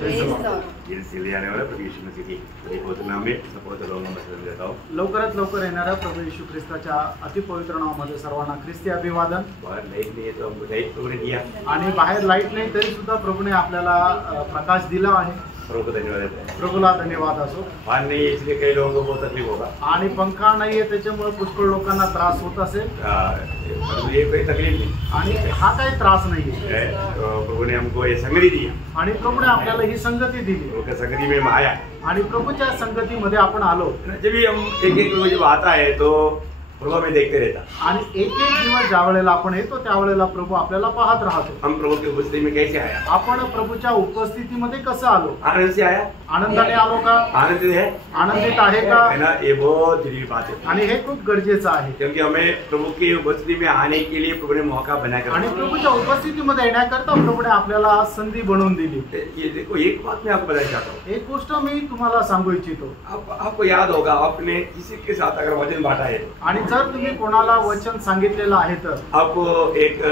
इसलिए आने वाला प्रभु यीशु मसीह की पवित्र नाम में सबको लोगों में देता हूँ। लवकरात लवकर येणाऱ्या प्रभू येशू ख्रिस्ताच्या अतिपवित्र नावामध्ये सर्वांना ख्रिस्ती अभिवादन। बाहर लाइट नहीं है तो हमको लाइट प्रभु ने दिया आणि बाहेर लाईट नाही तरी सुद्धा प्रभूने आपल्याला प्रकाश दिला आहे। प्रभु को धन्यवाद देते हैं। प्रभूला धन्यवाद असो। फैन नहीं है इसलिए कई लोगों को बहुत तकलीफ होगा आणि पंखा नाहीये त्याच्यामुळे पुष्कळ लोकांना त्रास होत असेल। ये कोई तकलीफ नहीं आणि हा काही त्रास नाहीये। तो प्रभु ने हमको ये संगति दी आणि प्रभूने आपल्याला ही संगती दिली प्रभु की संगति में हम आया आणि प्रभूच्या संगतीमध्ये आपण आलो। जब भी हम एक रोज जब आता है तो प्रभु हमें देखते रहता आणि एक एक दिवस ज्या वेळेला आपण येतो त्यावेळेला प्रभू आपल्याला पाहत राहतो। हम प्रभु की उपस्थिति में कैसे आया आपण प्रभूच्या उपस्थितीमध्ये कसं आलो? आनंद से आया आनंदाने आलो का? आनंदित है आनंदित आहे का? है ना ये बहुत जरूरी बात है आणि हे खूप गरजेचं आहे क्योंकि हमें प्रभु की उपस्थिति में आने के लिए प्रभु ने मौका बनाकर आणि प्रभूच्या उपस्थितीमध्ये येण्याकरता प्रभूने आपल्याला संधी बनवून दिली। ये देखो एक बात मैं आपको बताना चाहता हूँ। एक गोष्ट मी तुम्हाला सांगू इच्छितो। आपको याद होगा आपने किसी के साथ अगर वचन बांटा है आणि जर तुम्ही कोणाला वचन सांगितलेलं आहे तर आपको एक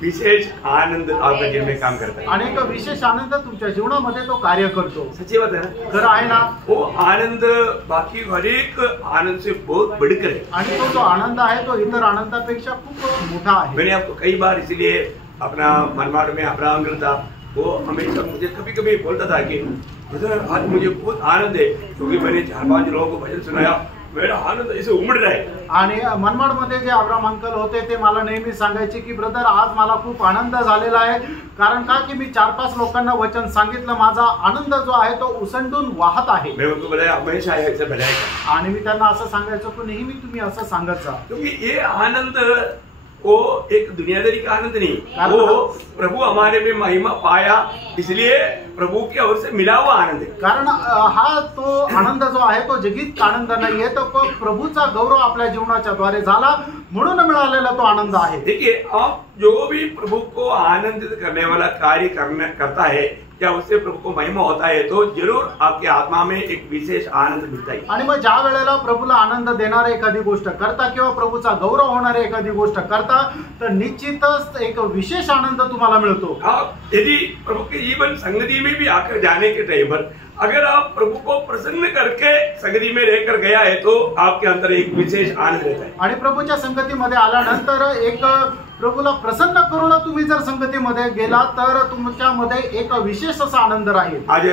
विशेष आनंद आपके जीवन में काम करता है आणि एक विशेष आनंद तुमच्या जीवनामध्ये तो कार्य करतो। सच्ची बात है ना? खरं आहे ना? वो आनंद बाकी हर एक आनंद से बहुत बढ़कर है आणि तो जो आनंद आहे तो इतर आनंदापेक्षा खूप मोठा आहे। मैंने आपको कई बार इसलिए अपना मनमाड़ में अपना अंकल था वो हमेशा मुझे कभी कभी बोलता था कि आज मुझे बहुत आनंद है क्योंकि मैंने 4-5 लोगों को भजन सुनाया मेरा आनंद ऐसे उमड़ रहा है। आणि मनमाड मध्ये जे अब्राम अंकल होते ते मला नेहमी सांगायचे की ब्रदर आज मला खूप आनंद झालेला आहे कारण का की मी 4-5 लोकांना वचन सांगितलं माझा आनंद जो आहे तो उसंडून वाहत आहे। मैं उनको बताया हमेशा ऐसे बताएगा आणि मी त्यांना असं सांगायचो की नेहमी तुम्ही असं सांगत जा क्योंकि ये आनंद वो एक दुनियादारी का आनंद नहीं वो प्रभु हमारे में महिमा पाया इसलिए प्रभु की ओर से मिला हुआ आनंद है। कारण हा तो आनंद जो आहे तो जगीत आनंद नाहीये तो प्रभूचा गौरव आपल्या जीवनाच्या द्वारे झाला म्हणून मिळालेला तो आनंद आहे। देखिए आप जो भी प्रभु को आनंदित करने वाला कार्य करता है क्या उससे प्रभु को महिमा होता है तो जरूर आपके आत्मा में एक विशेष आनंद मिलता है। आणि मग ज्या वेळेला प्रभूला आनंद देणारे एखादी गोष्ट करता किंवा प्रभूचा गौरव होणारी एखादी गोष्ट करता तर निश्चितच एक विशेष आनंद तुम्हाला मिळतो। आप यदि प्रभु के जीवन संगति में भी आकर जाने के टाइम पर अगर आप प्रभु को प्रसन्न करके संगति में रहकर गया है तो आपके अंदर एक विशेष आनंद रहता है। आणि प्रभूच्या संगतीमध्ये आल्यानंतर एक प्रभूला प्रसन्न करून तुम्ही जर संगतीमध्ये गेला तर तुमच्यामध्ये एक विशेष असा आनंद राहील। आज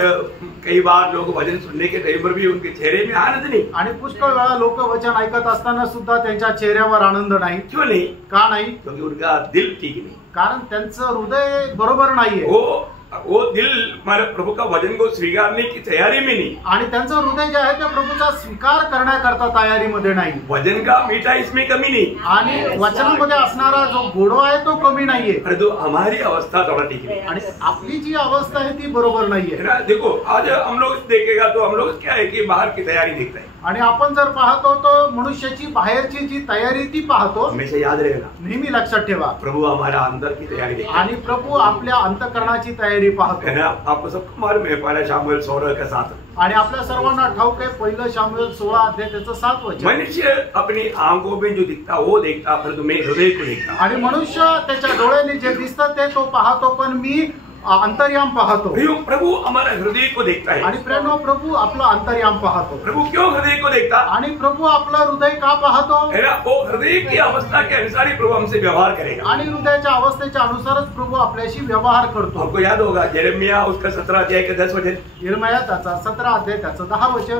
कई बार लोग भजन सुनने के टाइम पर भी उनके चेहरे में आनंद नहीं आणि पुष्कळ वेळा लोक वचन ऐकत असताना सुद्धा त्यांच्या चेहऱ्यावर आनंद नाही। क्यों नहीं? का नाही? क्योंकि उनका दिल ठीक नहीं कारण त्यांचं हृदय बरोबर नाहीये। वो दिल हमारे प्रभु का वचन को स्वीकारने की तैयारी में नहीं आणि त्यांचं हृदय जे आहे ते प्रभूचा स्वीकार करण्याकरता तयारीमध्ये नाही। वचन का मीठा इसमें कमी नहीं आणि वचनामध्ये असणारा जो गोडवा आहे तो कमी नाहीये परंतु हमारी अवस्था थोड़ा ठीक नहीं आणि आपली जी अवस्था आहे ती बरोबर नाहीये। देखो आज हम लोग देखेगा तो हम लोग क्या है कि बाहर की तैयारी देखता है आणि आपण जर पाहतो तो मनुष्याची बाहेरची जी तयारी ती पाहतो। हमेशा याद रहेगा नेहमी लक्षात ठेवा प्रभु हमारा अंदर की तैयारी देखता है आणि प्रभू आपल्या अंतःकरणाची तयारी पाहतो है ना। आपको सबको मालूम है पहला शामुएल 16 का 7 आणि आपल्या सर्वांना ठाऊक आहे पहिलं शामुएल 16 अध्याय त्याचं 7 वचन मनुष्य अपनी आंखों में जो दिखता वो देखता परंतु मैं हृदय को देखता आणि मनुष्य त्याच्या डोळ्यांनी जे दिसतं ते तो पाहतो पण मी अंतर्याम पाहतो। प्रभु हमारा हृदय को देखता है आणि प्रेमो प्रभू आपलं अंतर्याम पाहतो। प्रभु क्यों हृदय को देखता आणि प्रभू आपलं हृदय का पाहतो? है ना वो हृदय की अवस्था के अनुसार ही प्रभु हमसे व्यवहार करेगा आणि हृदयाच्या अवस्थेच्या अनुसारच प्रभू आपल्याशी व्यवहार करतो। आपको याद होगा यिर्मयाह उसका 17 अध्याय का 10 वचन यिर्मयाह त्याचा 17 अध्याय त्याचं 10 वचन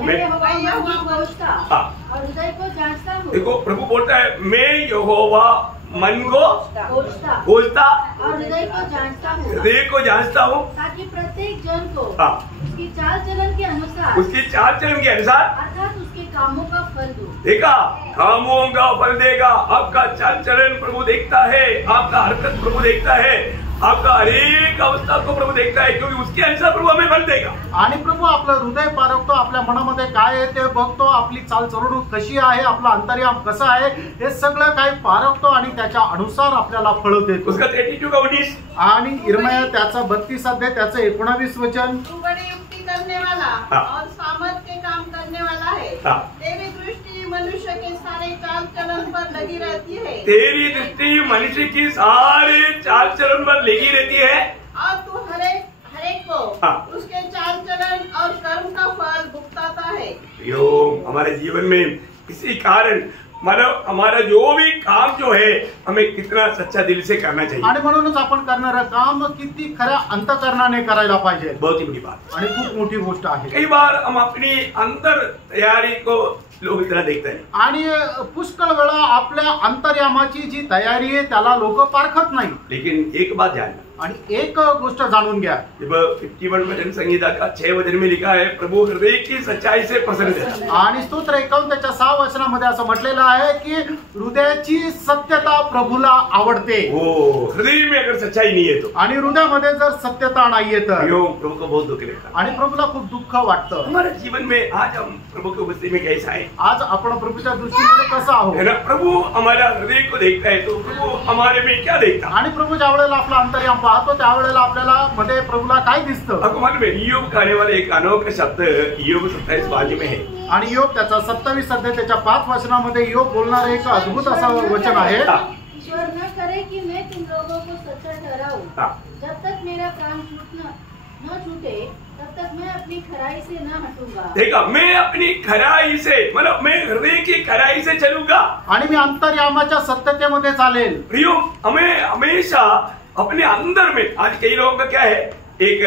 देखो प्रभु बोलता है मैं यहोवा मन को खोजता और हृदय को जांचता हूँ हृदय को जांचता हूँ ताकि प्रत्येक जन को उसकी चाल चलन के अनुसार अर्थात उसके कामों का फल दो। देखा कामों का फल देगा। आपका चाल चलन प्रभु देखता है आपका हरकत प्रभु देखता है आपका हरेक अवस्था को प्रभु देखता है क्योंकि उसके अनुसार प्रभु हमें फल देगा। आणि प्रभू आपलं हृदय पारखतो आपल्या मनामध्ये काय आहे ते बघतो आपली चाल चलवणूक कशी आहे आपला अंतर्याम कसं आहे हे सगळं काही पारखतो आणि त्याच्या अनुसार आपल्याला फळ देतो। उसका 32 का 19 आणि यिर्मयाह त्याचा 32 अध्याय त्याचं 19 वचन तू बड़ी युक्ति करने वाला और सामर्थ के काम करने वाला है तेरी दृष्टि मनुष्य के सारे चाल चलन पर लगी रहती है तेरी दृष्टि मनुष्य की सारे चाल चलन पर लगी रहती है और तू हरेक को उसके योग हमारे जीवन में इसी कारण मतलब हमारा जो भी काम जो है हमें कितना सच्चा दिल से करना चाहिए आणि म्हणूनच आपण करणारं काम किती खऱ्या अंतःकरणाने करायला पाहिजे. बहुत ही बड़ी बात. आणि खूप मोठी गोष्ट आहे. कई बार हम अपनी अंतर तैयारी को लोग इतना देखते हैं आणि पुष्कळ वेळा आपल्या अंतर्यामाची जी तयारी आहे त्याला लोक पारखत नाही. लेकिन एक बात जानना आणि एक गोष्ट जाणून घ्या. जब 51 भजन संहिता का 6 वचन में लिखा है प्रभु हृदय की सच्चाई से पसंद है. आणि स्तोत्र 51च्या 6 वचनामध्ये असं म्हटलेलं आहे की हृदयाची सत्यता प्रभूला आवडते. वो हृदय में अगर सच्चाई नहीं है तो आणि हृदयामध्ये जर सत्यता नाहीये तर प्रभु को बहुत दुख लगता है. आणि प्रभूला खूप दुःख वाटतं. हमारे जीवन में आज हम प्रभु के उपस्थिति में कैसा है आज आपण प्रभूच्या दृष्टीने कसं आहोत है ना. प्रभु हमारा हृदय को देखता है तो प्रभु हमारे में क्या देखता है. आणि प्रभू ज्या वेळेला आपला अंतर्याम पाहतो त्यावेळेला आपल्याला मध्ये प्रभूला काय दिसतं. आपको मालूम है योग कहने वाले एक अनोखा शब्द योग 27 में है. आणि योग त्याचा 27 अध्याय त्याच्या 5 वचनामध्ये योग बोलणारे एक अद्भुत असं वचन आहे. ईश्वर न करे कि मैं तुम लोगों को सच्चा ठहराऊं. जब तक मेरा प्राण न छूटे तब तक मैं अपनी खराई से न हटूंगा. देखा मैं अपनी खराई से मतलब मैं हृदय की खराई से चलूंगा आणि मी अंतर्यामाच्या सत्यतेमध्ये चालेल. प्रियो हमें हमेशा अपने अंदर में आज कई लोगों का क्या है एक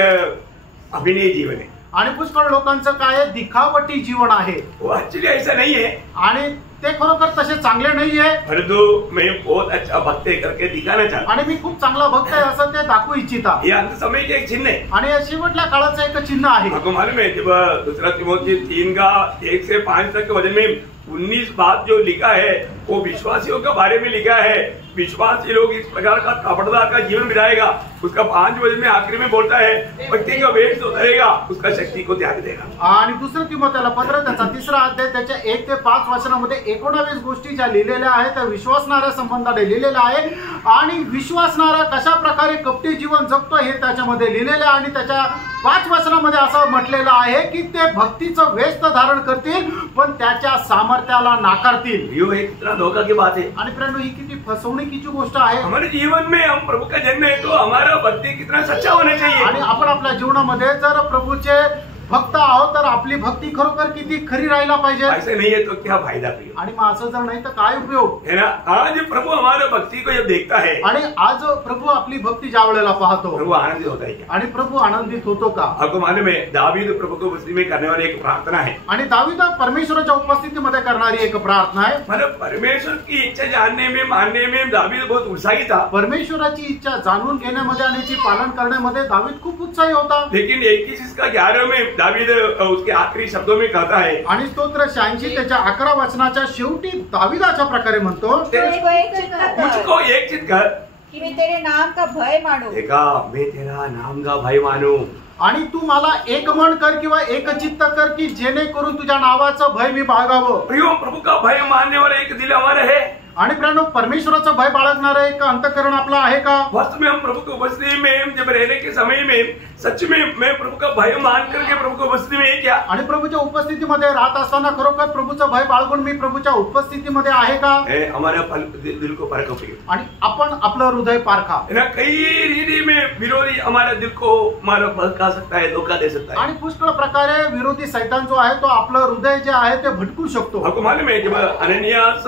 अभिनय जीवन है आणि पुष्कळ लोकांचं काय आहे दिखावटी जीवन आहे. वो एक्चुअली ऐसा नहीं है आणि ते खरोखर तसे चांगले नाहीये. परंतु मैं बहुत अच्छा भक्त करके दिखाना चाहता आणि मी खूप चांगला भक्त आहे असं ते दाखवू इच्छिता. ये अंत समय के एक चिन्ह है. आणि शेवटल्या काळाचं एक चिन्ह आहे. आपको मालूम है जब दूसरा तिमोथी 3 का 1 से 5 तक के वचन में 19 बात जो लिखा है वो विश्वासियों के बारे में लिखा है. विश्वासी लोग इस प्रकार का कपड़दार का जीवन बिताएगा. उसका 5 वचन में आखिरी में बोलता है व्यक्ति का वेश तो धरेगा उसका शक्ति को त्याग देगा. आणि दुसरं तिमोथेला पत्र त्याचा 3रा अध्याय त्याच्या 1 ते 5 वचनामध्ये 19 गोष्टी ज्या लिहिलेल्या आहेत त्या विश्वासणाऱ्या संबंधाने लिहिलेल्या आहे. आणि विश्वासणारा कशा प्रकारे कपटी जीवन जगतो हे त्याच्यामध्ये लिहिलेलं आहे. आणि त्याच्या 5 वचनामध्ये असं म्हटलेलं आहे की ते भक्तीचं वेश तर धारण करतील पण त्याच्या सामर्थ्याला नाकारतील. यो एक इतना धोखा की बात है. आणि फ्रेंड ही किती फसवणुकीची गोष्ट आहे. हमारे जीवन में हम प्रभु का जन्म है तो हमारा भक्ति कितना सच्चा होना चाहिए. आणि आपण आपल्या जीवनामध्ये जर प्रभूचे भक्त आहोत तर आपली भक्ती खरोखर किती खरी राहायला पाहिजे. ऐसे नहीं है तो क्या फायदा प्रियो. आणि मग असं जर नाही तर काय उपयोग है ना. आज प्रभु हमारे भक्ति को जब देखता है आणि आज प्रभू आपली भक्ती ज्या वेळेला पाहतो प्रभु आनंदित होता है क्या. आणि प्रभू आनंदित होतो का. आपको मालूम है दावीद प्रभु को उपस्थिति में करने वाली एक प्रार्थना है. आणि दावीद परमेश्वराच्या उपस्थितीमध्ये करणारी एक प्रार्थना आहे. मतलब परमेश्वर की इच्छा जानने में मानने में दावीद बहुत उत्साही था. परमेश्वराची इच्छा जाणून घेण्यामध्ये आणि ती पालन करण्यामध्ये दावीद खूप उत्साही होता. लेकिन 21 का 11 में दावीद उसके आखिरी शब्दों में कहता है आणि स्तोत्र 86 त्याच्या 11 वचनाच्या शेवटी दावीद अशा प्रकारे म्हणतो मुझको एक चित कर कि मैं तेरे नाम का भय मानूं. देखा मैं तेरा नाम का भय मानू. आणि तू मला एक मन कर किंवा एक चित्त कर की जेणेकरून तुझ्या नावाचं भय मी बाळगावं. प्रियो प्रभु का भय मानने वाला एक दिल हमारा है. आणि प्रेरणो परमेश्वराचं भय बाळगणारं एक अंतःकरण आपलं आहे का. वास्तव में हम प्रभु की उपस्थिति में जब रहने के समय में सच में मैं प्रभु का भय मान करके प्रभु की उपस्थिति में क्या आणि प्रभूच्या उपस्थितीमध्ये राहत असताना खरोखर प्रभूचं भय बाळगून मी प्रभूच्या उपस्थितीमध्ये आहे का. हमारा दिल को परखो प्रियो. आणि आपण आपलं हृदय पारखा. कई रीति में विरोधी हमारे दिल को हमारा भड़का सकता है धोखा दे सकता है. आणि पुष्कळ प्रकारे विरोधी सैतान जो आहे तो आपलं हृदय जे आहे ते भटकू शकतो. आपको मालूम है जब अनन्यास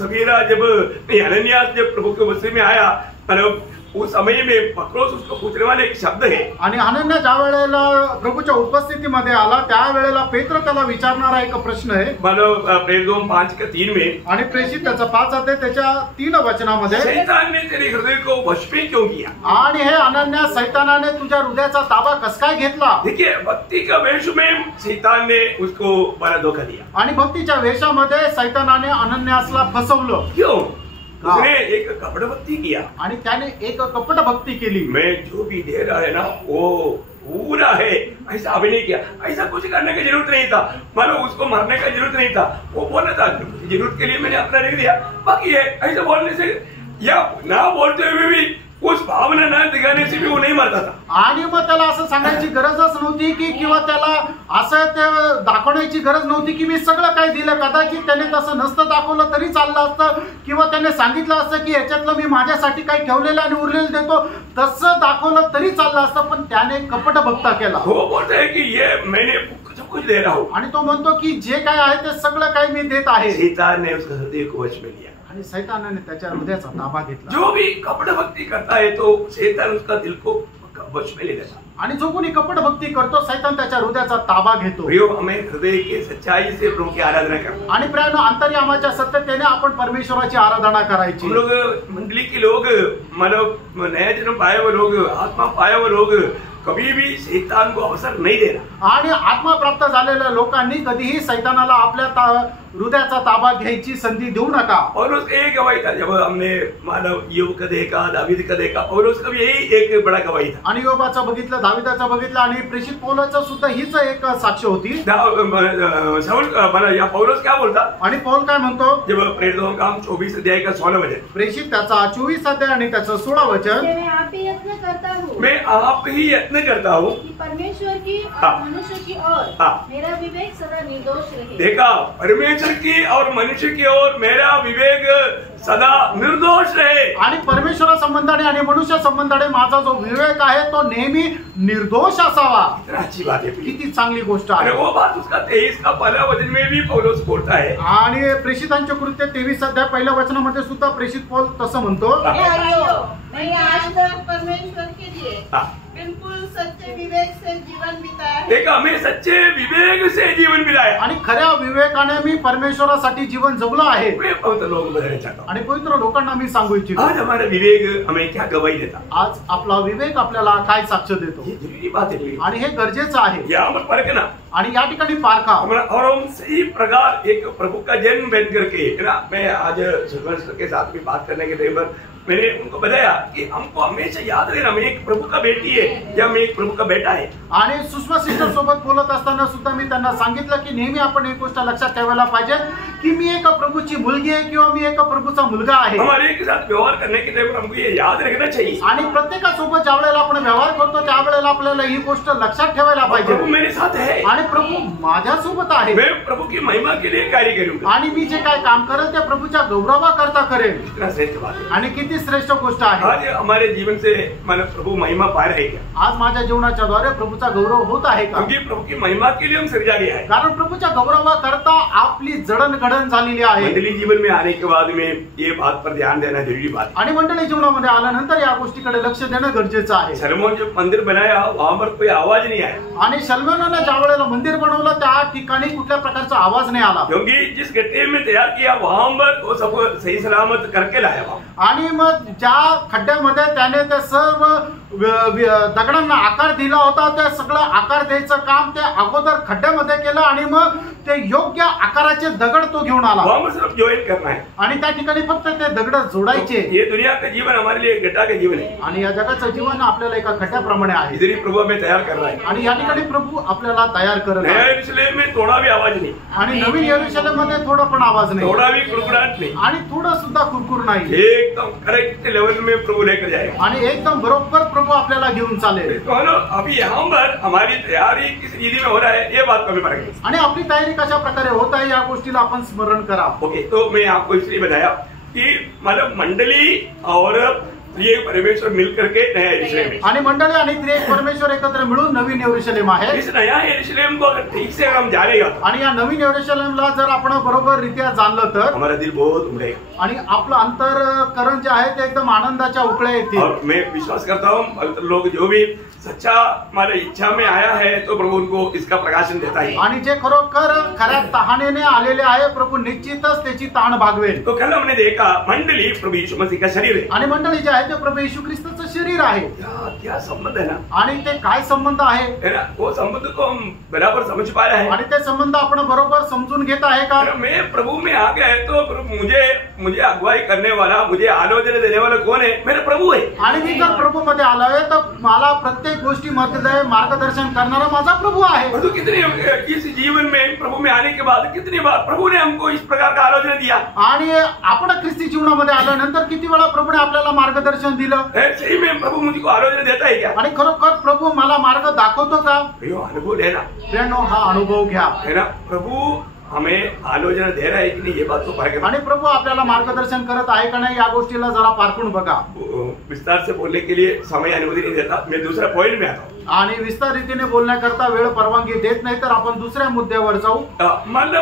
सफीरा जब अनन्यास जब प्रभु के उपस्थिति में आया मतलब उस समय में पत्रोस उसको पूछने वाले एक शब्द है. आणि अनन्या ज्या वेळेला प्रभूच्या उपस्थितीमध्ये आला त्यावेळेला पेत्र त्याला विचारणारा एक प्रश्न आहे. मतलब प्रेरितों 5 के 3 में आणि प्रेषित त्याचा 5 अध्याय त्याच्या 3 वचनामध्ये शैतान ने तेरे हृदय को वश में क्यों किया. आणि हे अनन्या सैतानाने तुझ्या हृदयाचा ताबा कस काय घेतला. देखिए भक्ति का वेश में शैतान ने उसको बड़ा धोखा दिया. आणि भक्तीच्या वेशामध्ये सैतानाने अनन्यासला फसवलं. क्यों. उसने एक कपट भक्ति किया. आणि त्याने एक कपट भक्ती केली. मैं जो भी दे रहा है ना वो पूरा है ऐसा अभिनय किया. ऐसा कुछ करने की जरूरत नहीं था. मानो उसको मरने का जरूरत नहीं था. वो बोला था जरूरत के लिए मैंने अपना रख दिया बाकी है ऐसा बोलने से या ना बोलते हुए भी उस भावना न दिखाने से भी वो नहीं मरता था। आणि मग त्याला असं सांगायची गरजच नव्हती की किंवा त्याला असं ते दाखवण्याची गरज नव्हती की मी सगळं काही दिलं. कदाचित त्याने तसं नसतं दाखवलं तरी चाललं असतं किंवा त्याने सांगितलं असतं की याच्यातलं मी माझ्यासाठी काही ठेवलेलं आणि उरलेलं देतो, तसं दाखवलं तरी चाललं असतं. पण त्याने कपट भक्ता केला. वो बोलता है कि ये मैंने सब कुछ दे रहा हूँ, आणि तो म्हणतो की जे काय आहे ते सगळं काही मी देत आहे. शैतान ने उसका हृदय को वश में लिया। आणि सैतानाने त्याच्या हृदयाचा ताबा घेतला. जो भी कपट भक्ति करता है तो शैतान उसका दिल को वश में ले लेता। आणि जो कोणी कपट भक्ती करतो सैतान त्याच्या हृदयाचा ताबा घेतो. प्रियो, हमें हृदय के सच्चाई से प्रभु की आराधना करना। आणि प्रियानो, अंतर्यामाच्या सत्यतेने आपण परमेश्वराची आराधना करायची. हम लोग मंडली के लोग, मतलब नया जन्म पाए हुए लोग, आत्मा पाए हुए लोग कभी भी शैतान को अवसर नहीं देना। आणि आत्मा प्राप्त झालेल्या लोकांनी कधीही सैतानाला आपल्या हृदयाचा ताबा घ्यायची संधी देऊ नका. और उसका एक गवाही था, जब हमने मानव योग का देखा, दावीद का देखा, और उसका भी यही एक बड़ा गवाही था। आणि योबाचं बघितलं, दाविदाचं बघितलं आणि प्रेषित पौलाचं सुद्धा हीच एक साक्ष होती. पौलुस क्या बोलता? आणि पौल काय म्हणतो? जब प्रेरितों का 24 अध्याय का 16 वचन, प्रेषित त्याचा 24 अध्याय आणि त्याचं 16 वचन, मैं आप ही यत्न करता हूँ, मैं आप ही यत्न करता हूँ कि परमेश्वर की हाँ। और मनुष्य की ओर हाँ। मेरा विवेक सदा निर्दोष रहे। देखा, परमेश्वर की और मनुष्य की ओर मेरा विवेक सदा निर्दोष रहे। आणि परमेश्वरा संबंधाने आणि मनुष्य संबंधाने माझा जो विवेक आहे तो नेहमी निर्दोष असावा. इतना अच्छी बात है। किती चांगली गोष्ट अरे आहे. वो बात उसका 23 का पहला वचन में भी पौलुस बोलता है। आणि प्रेषितांचे कृत्य 23 अध्याय पहिल्या वचनामध्ये सुद्धा प्रेषित पौल तसं म्हणतो. हे भाइयों, मैंने आज तक परमेश्वर के लिए हाँ। बिल्कुल सच्चे विवेक से जीवन बिताया है। देखा, हमें सच्चे विवेक से जीवन मिलाया। आणि खऱ्या विवेकाने मी परमेश्वरासाठी जीवन जगलो आहे. मैं बहुत लोग बताना चाहता हूँ, आणि पवित्र लोकांना मी सांगू इच्छितो, आज हमारा विवेक हमें क्या गवाही देता? आज आपला विवेक आपल्याला काय साक्ष देतो. ये जरूरी बात है। आणि हे गरजेचं आहे. यहाँ पर परखना आणि या ठिकाणी पारखा. और हम सही प्रकार एक प्रभु का जन्म बन करके, है ना, मैं आज सुभाष के साथ भी बात करने के टाइम पर मैंने उनको बताया कि हमको हमेशा याद रहना, मैं एक प्रभु का बेटी है या मैं एक प्रभु का बेटा है। आणि सुषमा सिस्टर सोबत बोलत असताना सुद्धा मी त्यांना सांगितलं की नेहमी आपण एक गोष्ट लक्षात ठेवायला पाहिजे की मी एका प्रभूची मुलगी आहे किंवा मी एका प्रभूचा मुलगा आहे. हमारे एक साथ व्यवहार करने के टाइम पर हमको ये याद रखना चाहिए। आणि प्रत्येकासोबत ज्या वेळेला आपण व्यवहार करतो त्यावेळेला आपल्याला ही गोष्ट लक्षात ठेवायला पाहिजे. प्रभु मेरे साथ है आणि प्रभू माझ्यासोबत आहे. मैं प्रभु की महिमा के लिए कार्य करूंगा। आणि मी जे काय काम करेल ते प्रभूच्या गौरवाकरता करेल. कितना श्रेष्ठ बात है। आणि किती श्रेष्ठ गोष्ट आहे. आज हमारे जीवन से मन प्रभु महिमा पा रहे हैं। आज माझ्या जीवनाच्या द्वारे प्रभूचा गौरव होत आहे का? क्योंकि प्रभु की महिमा के लिए हम सृजा गया है। कारण प्रभूच्या गौरवाकरता आपली जडणघडण झालेली आहे. मंडली जीवन में आने के बाद में ये बात पर ध्यान देना जरूरी बात है। आणि मंडळी जीवनामध्ये आल्यानंतर या गोष्टीकडे लक्ष देणं गरजेचं आहे. सलमोन जो मंदिर बनाया वहां पर कोई आवाज नहीं आया, आणि सलमोनाने ज्या वेळेला मंदिर बनवलं त्या ठिकाणी कुठल्या प्रकारचा आवाज नाही आला. क्योंकि जिस गड्ढे में तैयार किया वहां पर वो सब सही सलामत करके लाया वहां। आणि मग ज्या खड्ड्यामध्ये त्याने ते सर्व दगडांना आकार दिला होता ते सगळं आकार द्यायचं काम ते अगोदर खड्ड्यामध्ये केलं आणि मग ते योग्य आकाराचे दगड तो घेऊन आला. वहां पर सिर्फ ज्वाइन करना है आणि त्या ठिकाणी फक्त ते दगड जोडायचे. ये दुनिया का जीवन हमारे लिए गड्ढा का जीवन है। आणि या जगाचं जीवन आपल्याला एका खड्ड्याप्रमाणे आहे. इधर ही प्रभु हमें तैयार कर रहा है। आणि या ठिकाणी प्रभू आपल्याला तैयार करत नया आहे. यरूशलेम में थोड़ा भी आवाज नहीं, आणि नवीन यरूशलेममध्ये थोडा पण आवाज नाही थोड़ा भी कुड़कुड़ाहट नहीं, आणि थोडं सुद्धा कुरकुर नाही. एकदम करेक्ट लेवल में प्रभु लेकर जाएगा। आणि एकदम बरोबर प्रभू आपल्याला घेऊन चालेल. तो हेलो, अभी यहाँ पर हमारी तैयारी किस विधि में हो रहा है ये बात कभी पड़ेगी। आणि आपली तयारी कशा प्रकारे होत आहे या गोष्टीला आपण स्मरण करा. ओके, तो मैं आपको इसलिए बताया कि मतलब मंडली और ये परमेश्वर मिल करके नया यरूशलेम है। आणि मंडळी आणि त्रिएक परमेश्वर एकत्र मिळून नवीन यरूशलेम आहे. इस नया यरूशलेम को अगर ठीक से हम जानेगा आणि या नवीन यरूशलेमला जर आपण बरोबर रित्या जाणलं तर हमारा दिल बहुत उमड़ेगा आणि आपलं अंतरकरण जे आहे ते एकदम आनंदाच्या उकळ्या येतील. और मैं विश्वास करता हूँ पवित्र लोग जो भी सच्चा हमारे इच्छा में आया है तो प्रभु उनको इसका प्रकाशन देता है। आणि जे खरोखर खऱ्या तहानेने आलेले आहे प्रभू निश्चितच त्याची ताण भागवेल. तो कल हमने देखा मंडली प्रभु यीशु मसीह का शरीर है। आणि मंडळी जे आहे ते प्रभू येशू ख्रिस्ताचं शरीर आहे. क्या संबंध है ना, आणि ते काय संबंध आहे है ना, वो संबंध को हम बराबर समझ पा रहे हैं। आणि ते संबंध आपण बरोबर समजून घेत आहे का? मैं प्रभु में आ गया है तो प्रभु मुझे मुझे अगुवाई करने वाला, मुझे आलोचना देने वाला कौन है? मेरा प्रभु है। आणि मी जर प्रभू मध्ये आलोय तर मला प्रत्येक गोष्टीमध्ये मार्गदर्शन करणारा माझा प्रभू आहे। तो कितने इस जीवन में प्रभु में आने के बाद कितनी बार प्रभु ने हमको इस प्रकार का आलोचना दिया। आणि आपण ख्रिस्ती जीवनामध्ये आल्यानंतर किती वेळा प्रभूने आपल्याला मार्गदर्शन दिलं। सही में प्रभु मुझको आलोचना देता है क्या? आणि खरोखर प्रभू मला मार्ग दाखवतो का? अनुभव लेना प्रियांनो, हा अनुभव घ्या है ना। प्रभु हमें आलोचना दे रहा है कि नहीं, ये बात को पार करना। आणि प्रभू आपल्याला मार्गदर्शन करत आहे का नाही या गोष्टीला जरा पारखून बघा। विस्तार से बोलने के लिए समय अनुमति नहीं देता, मैं दूसरा पॉइंट में आता हूँ। आणि विस्तार रीतीने बोलण्याकरता वेळ परवानगी देत नाही, तर आपण दुसऱ्या मुद्द्यावर जाऊ।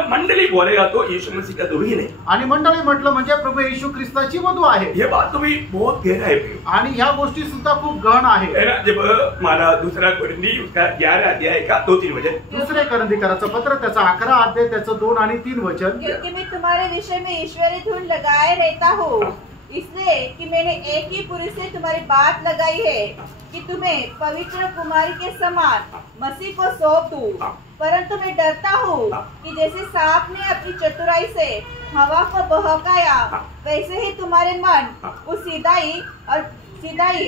मंडली बोलेगा तो यीशु मसीह का दुल्हन है। आणि मंडळी म्हटलं म्हणजे प्रभू येशू ख्रिस्ताची वधू आहे। ये बात तो भी बहुत गहरा है आणि ह्या गोष्टी सुद्धा खूप गहन आहे ना। जब हमारा दूसरा कोरिन्थी उसका 11 अध्याय का 2-3 वचन, दुसरे कोरिन्थीकराचं पत्र त्याचा 11 अध्याय त्याचं 2 आणि 3 वचन। क्योंकि मैं तुम्हारे विषय में ईश्वरी धुन लगाए रहता हूँ, इसलिए कि मैंने एक ही पुरुष से तुम्हारी बात लगाई है कि तुम्हें पवित्र कुमारी के समान मसीह को सौंप दूं। परंतु मैं डरता हूँ कि जैसे सांप ने अपनी चतुराई से हवा को बहकाया, वैसे ही तुम्हारे मन उस सीधाई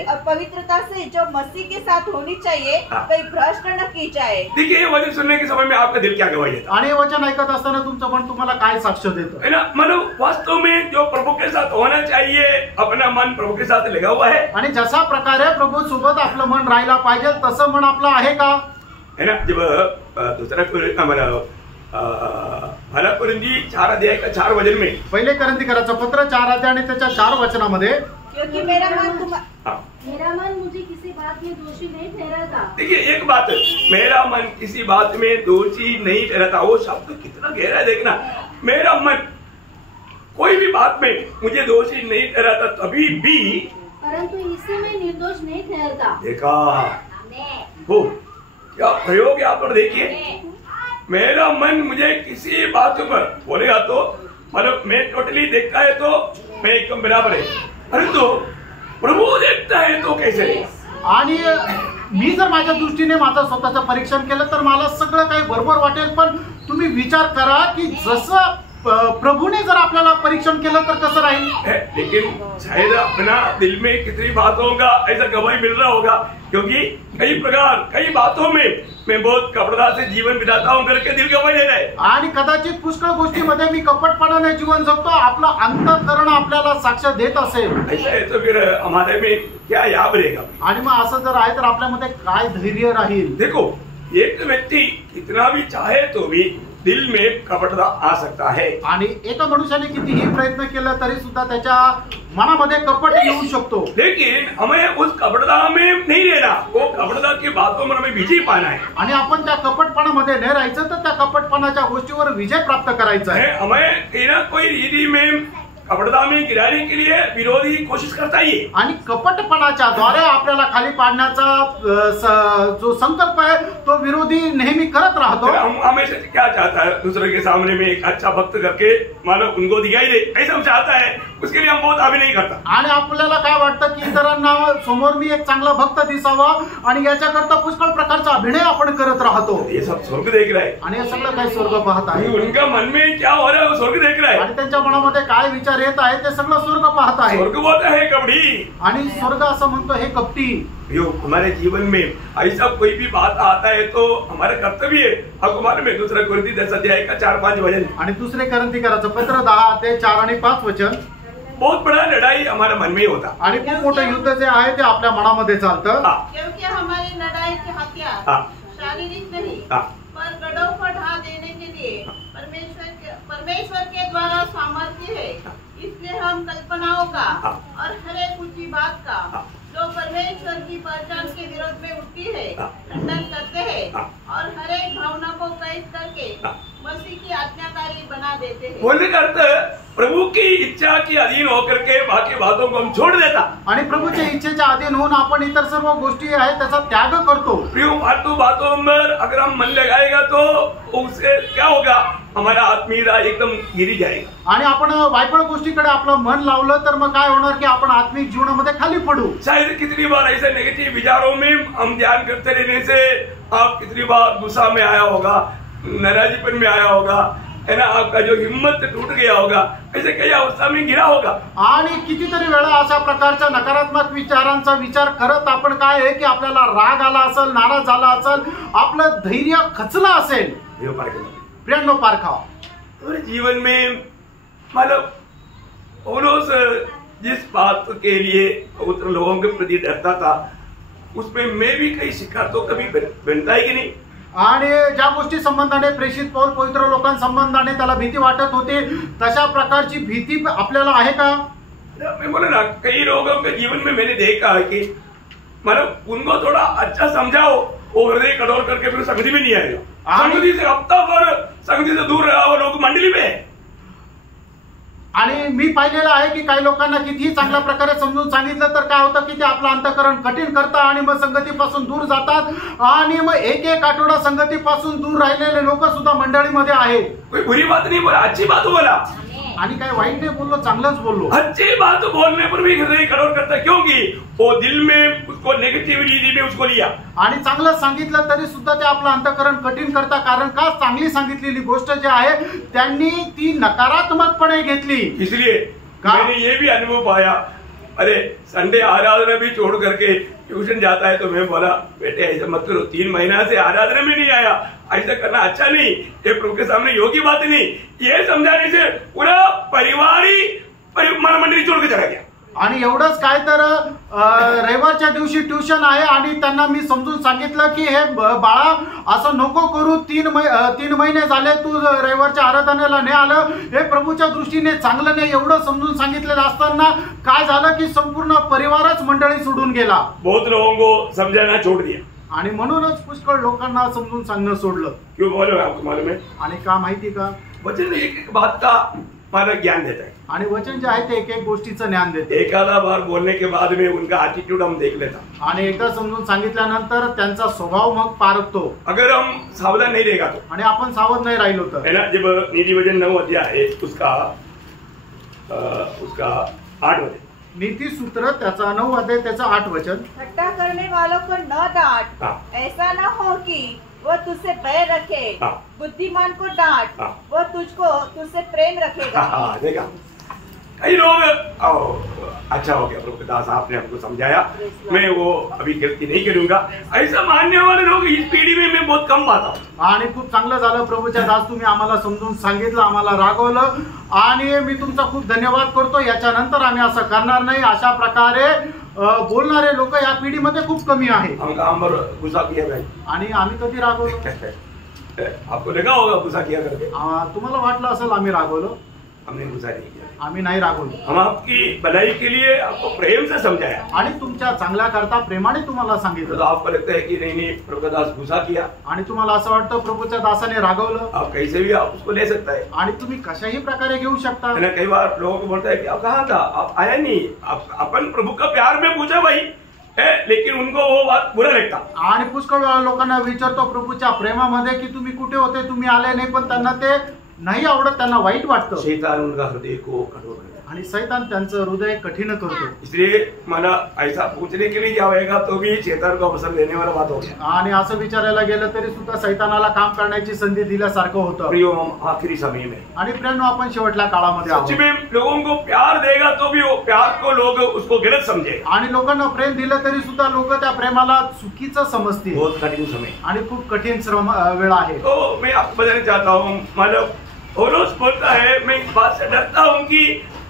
और पवित्रता से जो मसीह के साथ होनी चाहिए कहीं भ्रष्ट न की जाए। देखिए, ये वचन सुनने के समय में आपका दिल क्या गवाही देता? आणि वचन ऐकत असताना तुमचं मन तुम्हाला काय साक्ष देतं? है ना। मतलब वास्तव में जो प्रभु के साथ होना चाहिए, अपना मन प्रभु के साथ लगा हुआ है। आणि जशा प्रकारे प्रभू सोबत आपलं मन राहायला पाहिजे तसं मन आपलं आहे का? है ना। जब दूसरा हमारा कोरिन्थी 4 अध्याय का 4 वचन में, पहिले कोरिन्थीकराचं पत्र 4 अध्याय आणि त्याच्या 4 वचनामध्ये, क्योंकि मेरा मन मुझे किसी बात में दोषी नहीं ठहराता। देखिए एक बात, मेरा मन किसी बात में दोषी नहीं ठहराता, वो शब्द कितना गहरा है देखना। मेरा मन कोई भी बात में मुझे दोषी नहीं ठहराता, तभी भी परंतु इसी में निर्दोष नहीं ठहरता। देखा हो क्या प्रयोग है आप लोग, देखिए मेरा मन मुझे किसी बात पर बोलेगा तो मतलब मैं टोटली देखता है तो मैं एकदम बराबर है, परंतु प्रभु देखता है तो कैसे? आणि मी जर माझ्या दृष्टीने माझं स्वतःचं परीक्षण केलं तर मला सगळं काही बरोबर वाटेल, पण तुम्ही विचार करा की जसं प्रभूने जर आपल्याला परीक्षण केलं तर कसं राहील? लेकिन शायद अपना दिल में कितनी बातों का ऐसा गवाही मिल रहा होगा, क्योंकि कई बातों में मैं बहुत कपटता से जीवन बिताता हूँ करके दिल गवाही दे रहा है। आणि कदाचित पुष्कळ गोष्टीमध्ये मी कपटपणाने जीवन जगतो, आपलं अंतःकरण आपल्याला साक्ष देत असेल। ऐसा है तो फिर हमारे में क्या याद रहेगा? आणि मग असं जर आहे तर आपल्यामध्ये काय धैर्य राहील? देखो, एक व्यक्ति कितना भी चाहे तो भी दिल में कपटता आ सकता है। आणि एका मनुष्याने कितीही प्रयत्न केला तरी सुद्धा त्याच्या मनामध्ये कपट येऊ शकतो। लेकिन हमें उस कपटता में नहीं रहना, वो कपटता की बातों में हमें विजय पाना है। आणि आपण त्या कपटपणामध्ये नाही राहायचं, तर त्या कपटपणाच्या गोष्टीवर विजय प्राप्त करायचा आहे। हमें कहीं ना कोई रीति में कपटता में गिराने के लिए विरोधी कोशिश करता ही है। आणि कपटपणाच्या द्वारे आपल्याला खाली पाडण्याचा जो संकल्प आहे तो विरोधी नेहमी करत राहतो। हम हमेशा क्या चाहता है, दूसरे के सामने में एक अच्छा भक्त करके मानो उनको दिखाई दे, ऐसा हम चाहता है, उसके लिए हम बहुत अभिनय नहीं करता। आणि आपल्याला काय वाटतं की इतरांना समोर मी एक चांगला भक्त दिसावा आणि याच्याकरता पुष्कळ प्रकारचा अभिनय आपण करत राहतो। ये सब स्वर्ग देख रहा है आणि हे सगळं काही स्वर्ग पाहत आहे। उनका मन में क्या हो रहा है वो स्वर्ग देख रहा है, आणि त्यांच्या मनामध्ये काय विचार येत आहे ते सगळं स्वर्ग पाहत आहे। स्वर्ग बोलता है कपटी, आणि स्वर्ग असं म्हणतो हे कपटी। हमारे जीवन में ऐसा कोई भी बात आता है तो हमारा कर्तव्य है। आपको मालूम है दूसरा कोरिन्थी 10 अध्याय का 4-5 वचन, आणि दुसरे कोरिन्थीकराचं पत्र 10 अध्याय 4 आणि 5 वचन, बहुत बड़ा लड़ाई हमारे मन में होता। आणि खूप मोठं युद्ध जे आहे ते आपल्या मनामध्ये चालतं। क्योंकि हमारी लड़ाई के हथियार शारीरिक नहीं पर गढ़ों पर ढा देने के लिए परमेश्वर के द्वारा सामर्थ्य है। इसलिए हम कल्पनाओं का और हर एक ऊंची बात का जो परमेश्वर की पहचान के विरोध में उठती है खंडन करते हैं और हर एक भावना को कैद करके मसीह की आज्ञाकारी बना देते हैं। बोलने का अर्थ प्रभु की इच्छा के अधीन होकर के बाकी बातों को हम छोड़ देता, आणि प्रभूच्या इच्छेच्या अधीन होऊन आपण इतर सर्व गोष्टी आहे त्याचा त्याग करतो। फालतू बातों में अगर हम मन लगाएगा तो उससे क्या होगा, हमारा आत्मीयता एकदम गिरी जाएगा। आणि आपण वाईट गोष्टीकडे आपलं मन लावलं तर मग काय होणार की आपण आत्मिक जीवनामध्ये खाली पडू। शायद कितनी बार ऐसे नेगेटिव विचारों में हम ध्यान करते रहने से आप कितनी बार गुस्सा में आया होगा, नाराजीपन में आया होगा, है ना, आपका जो हिम्मत टूट गया होगा, ऐसे कई अवस्था में गिरा होगा। आणि कितीतरी वेळा अशा प्रकारच्या नकारात्मक विचारांचा विचार करत आपण काय आहे की आपल्याला राग आला असेल, नाराज झाला असेल, आपलं धैर्य खचलं असेल, प्रियांनो पारखाव। हमारे जीवन में मतलब पौलुस जिस बात के लिए पवित्र लोगों के प्रति डरता था, उसमें मैं भी कहीं शिकार तो कभी बनता है कि नहीं। आणि ज्या गोष्टी संबंधाने प्रेषित पौल पवित्र लोकांसंबंधाने त्याला भीती वाटत होती, तशा प्रकारची भीती आपल्याला आहे का? मैं बोला ना, कई लोगों के जीवन में मैंने देखा है कि मतलब उनको थोड़ा अच्छा समझाओ, वो हृदय कठोर करके फिर संगति में नहीं आएगा। संगति से हफ्ता भर संगति से दूर रहा वो लोग मंडली में। आणि मी पाहिलेलं आहे की काही लोकांना कितीही चांगल्या प्रकारे समजून सांगितलं तर काय होतं की ते आपलं अंतःकरण कठीण करतात आणि मग संगतीपासून दूर जातात आणि मग एक आठवडा संगतीपासून दूर राहिलेले लोक सुद्धा मंडळीमध्ये आहेत। कोई बुरी बात नहीं बोला, अच्छी बात बोला, आणि काही वाईट नाही बोललो, चांगलंच बोललो। अच्छी बात बोलने पर भी हृदय कठोर करता है, क्योंकि वो दिल में उसको नेगेटिविटी में उसको लिया। आणि चांगलं सांगितलं तरी सुद्धा ते आपलं अंतःकरण कठीण करतात, कारण का चांगली सांगितलेली गोष्ट जी आहे त्यांनी ती नकारात्मकपणे घेतली। इसलिए मैंने ये भी अनुभव पाया, अरे संडे आराधना भी छोड़ करके ट्यूशन जाता है, तो मैं बोला बेटे ऐसा मत करो, 3 महीना से आराधना में नहीं आया, ऐसा करना अच्छा नहीं, ये प्रभु के सामने योग्य बात नहीं। ये समझाने से पूरा परिवार ही मंडली छोड़ के चला गया। आणि एवढंच काय तर रविवारच्या दिवशी ट्युशन आहे आणि त्यांना मी समजून सांगितलं की हे बाळा असं नको करू, 3 महिने झाले तू रविवारच्या आराधनेला नाही आलं, हे प्रभूच्या दृष्टीने चांगलं नाही, एवढं समजून सांगितलेलं असताना काय झालं की संपूर्ण परिवारच मंडळी सोडून गेला। बहुत लोगों को समझाना छोड़ दिया आणि म्हणूनच पुष्कळ लोकांना समजून सांगणं सोडलं। क्यों बोलो आपको मालूम है? आणि का माहिती का, वचन एक बात का मला ज्ञान देता है, आणि वचन जे आहे ते एक गोष्टीचं ज्ञान देते। एखादा बार बोलने के बाद में उनका एटीट्यूड हम देख लेता, आणि एकदा समजून सांगितल्यानंतर त्यांचा स्वभाव मग पारखतो। अगर हम सावधान नहीं रहेगा तो, आणि आपण सावध नाही राहिलो तर है ना। जब नीतिवचन 9 अध्याय है उसका 8 वचन, नीति सूत्र त्याचा 9 अध्याय त्याचा 8 वचन, ठट्टा करने वालों को न डांट, हाँ। ऐसा न हो कि वो तुझसे बैर रखे, हाँ। बुद्धिमान को डांट, हाँ। वो तुझसे प्रेम रखेगा। देखा कई लोग अच्छा हो गया प्रभु दास आपने हमको समझाया, मैं वो अभी गलती नहीं करूंगा, ऐसा मानने वाले लोग इस पीढ़ी में मैं बहुत कम पाता हूँ। आणि खूप चांगलं झालं प्रभूच्या दास, तुम्ही आम्हाला समजून सांगितलं, आम्हाला रागवलं, आणि मी तुमचा खूप धन्यवाद करतो। याच्यानंतर आम्ही असं करणार नाही, अशा प्रकारे बोलणारे लोक या पिढीमध्ये खूप कमी आहे। हम गुस्सा किया भाई, आणि आम्ही कधी रागवलो? आपको लगा होगा गुस्सा किया करके, तुम्हाला वाटलं असेल आम्ही रागवलो? हमने गुस्सा नहीं किया, आम्ही नाही रागवलो। हम आपकी भलाई के लिए आपको प्रेम से समझाया, आणि तुमच्या चांगल्या करता प्रेमाने तुम्हाला सांगितलं। तो आपको लगता है कि नहीं प्रभु दास गुस्सा किया, आणि तुम्हाला असं वाटतं प्रभूच्या दासाने रागवलं, आप कैसे भी आप उसको ले सकता है, आणि तुम्ही कशाही प्रकारे घेऊ शकता। है ना। कई बार लोगों को बोलता है कि आप कहाँ था, आप आया नहीं, अपन प्रभु का प्यार में पूछा भाई है, लेकिन उनको वो बात बुरा लगता। आणि पुष्कळ लोकांना विचारतो प्रभूच्या प्रेमामध्ये की तुम्ही कुठे होते, तुम्ही आले नाही, पण त्यांना ते नाही आवडत, त्यांना वाईट वाटतं। शैतान उनका हृदय को कठोर करता है, आणि शैतान त्यांचं हृदय कठीण करतो। इसलिए मला ऐसा पूछने के लिए जाएगा तो भी शैतान को अवसर देने वाला बात हो गया। आणि असं विचारायला गेलं तरी सुद्धा शैतानाला काम करण्याची संधी दिल्यासारखं होतं। प्रियो हम आखिरी समय में, आणि प्रेम आपण शेवटल्या काळामध्ये सच आहोत। में लोगों को प्यार देगा तो भी वो प्यार को लोग उसको गलत समझे, आणि लोकांना प्रेम दिलं तरी सुद्धा लोक त्या प्रेमाला चुकीचं समजतील। बहुत कठिन समय, आणि खूप कठीण वेळ आहे। तो मैं आपको बताना चाहता हूँ, मतलब पौलुस बोलता है, मैं इस बात से डरता हूँ कि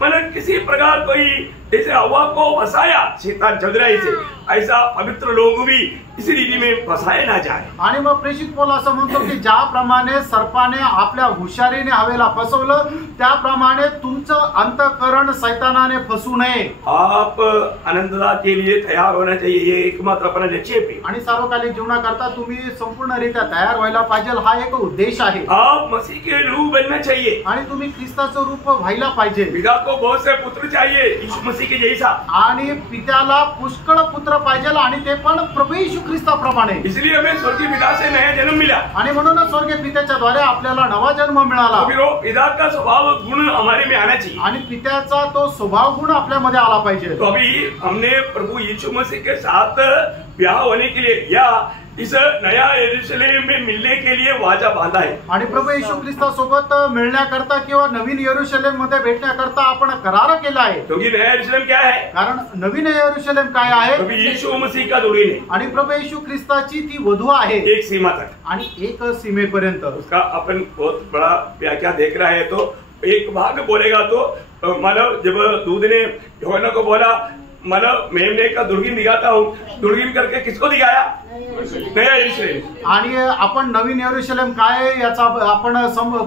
मतलब किसी प्रकार कोई जैसे हवा को फंसाया शैतान चतुराई से, ऐसा पवित्र लोग भी इसी रीति में फंसाए ना जाए। आणि मग प्रेषित पौल असं म्हणतो की ज्याप्रमाणे सर्पाने आपल्या हुशारीने हवेला फसवलं, त्याप्रमाणे तुमचं अंतःकरण शैतानाने फसू नये। आप आनंददा के लिए तैयार होना चाहिए, ये एकमात्र अपना लक्ष्य है। आणि सार्वकालिक जीवनाकरता तुम्ही संपूर्णरित्या तयार व्हायला पाहिजे, हा एक उद्देश आहे। आप मसीह के रूप बनना चाहिए, आणि तुम्ही ख्रिस्ताचं रूप व्हायला पाहिजे। पिता को बहुत से पुत्र चाहिए यीशु मसीह के जैसा, आणि पित्याला पुष्कळ पुत्र पाहिजे, आणि ते पण प्रभू येशू ख्रिस्ताप्रमाणे। इसलिए हमें स्वर्गीय पिता से नया जन्म मिला, आणि म्हणूनच स्वर्गीय पित्याच्या द्वारे आपल्याला नवा जन्म मिळाला। फिर वो पिता का स्वभाव गुण हमारे में आना चाहिए, आणि पित्याचा तो स्वभाव गुण आपल्यामध्ये आला पाहिजे। तो अभी हमने प्रभु यीशु मसीह के साथ ब्याह होने के लिए या इस नया यरूशलेम में मिलने के लिए वाचा बांधा है। आणि प्रभू येशू ख्रिस्तासोबत मिळण्याकरता किंवा नवीन यरूशलेम मध्ये भेटण्याकरता आपण करार केला आहे। क्योंकि नया यरूशलेम क्या है? कारण नवीन यरूशलेम काय आहे? प्रभु यीशु मसीह का दुल्हन है आणि प्रभू येशू ख्रिस्ताची ती वधू आहे एक सीमा तक, आणि एक सीमेपर्यंत। उसका अपन बहुत बड़ा व्याख्या देख रहा है तो एक भाग बोलेगा तो मतलब जब दूध ने यूहन्ना को बोला मतलब मेमने का दुर्गिन दिखाता हूँ, दुर्गिन करके किसको दिखाया? नया यरूशलेम। आणि आपण नवीन यरूशलेम काय याचा आपण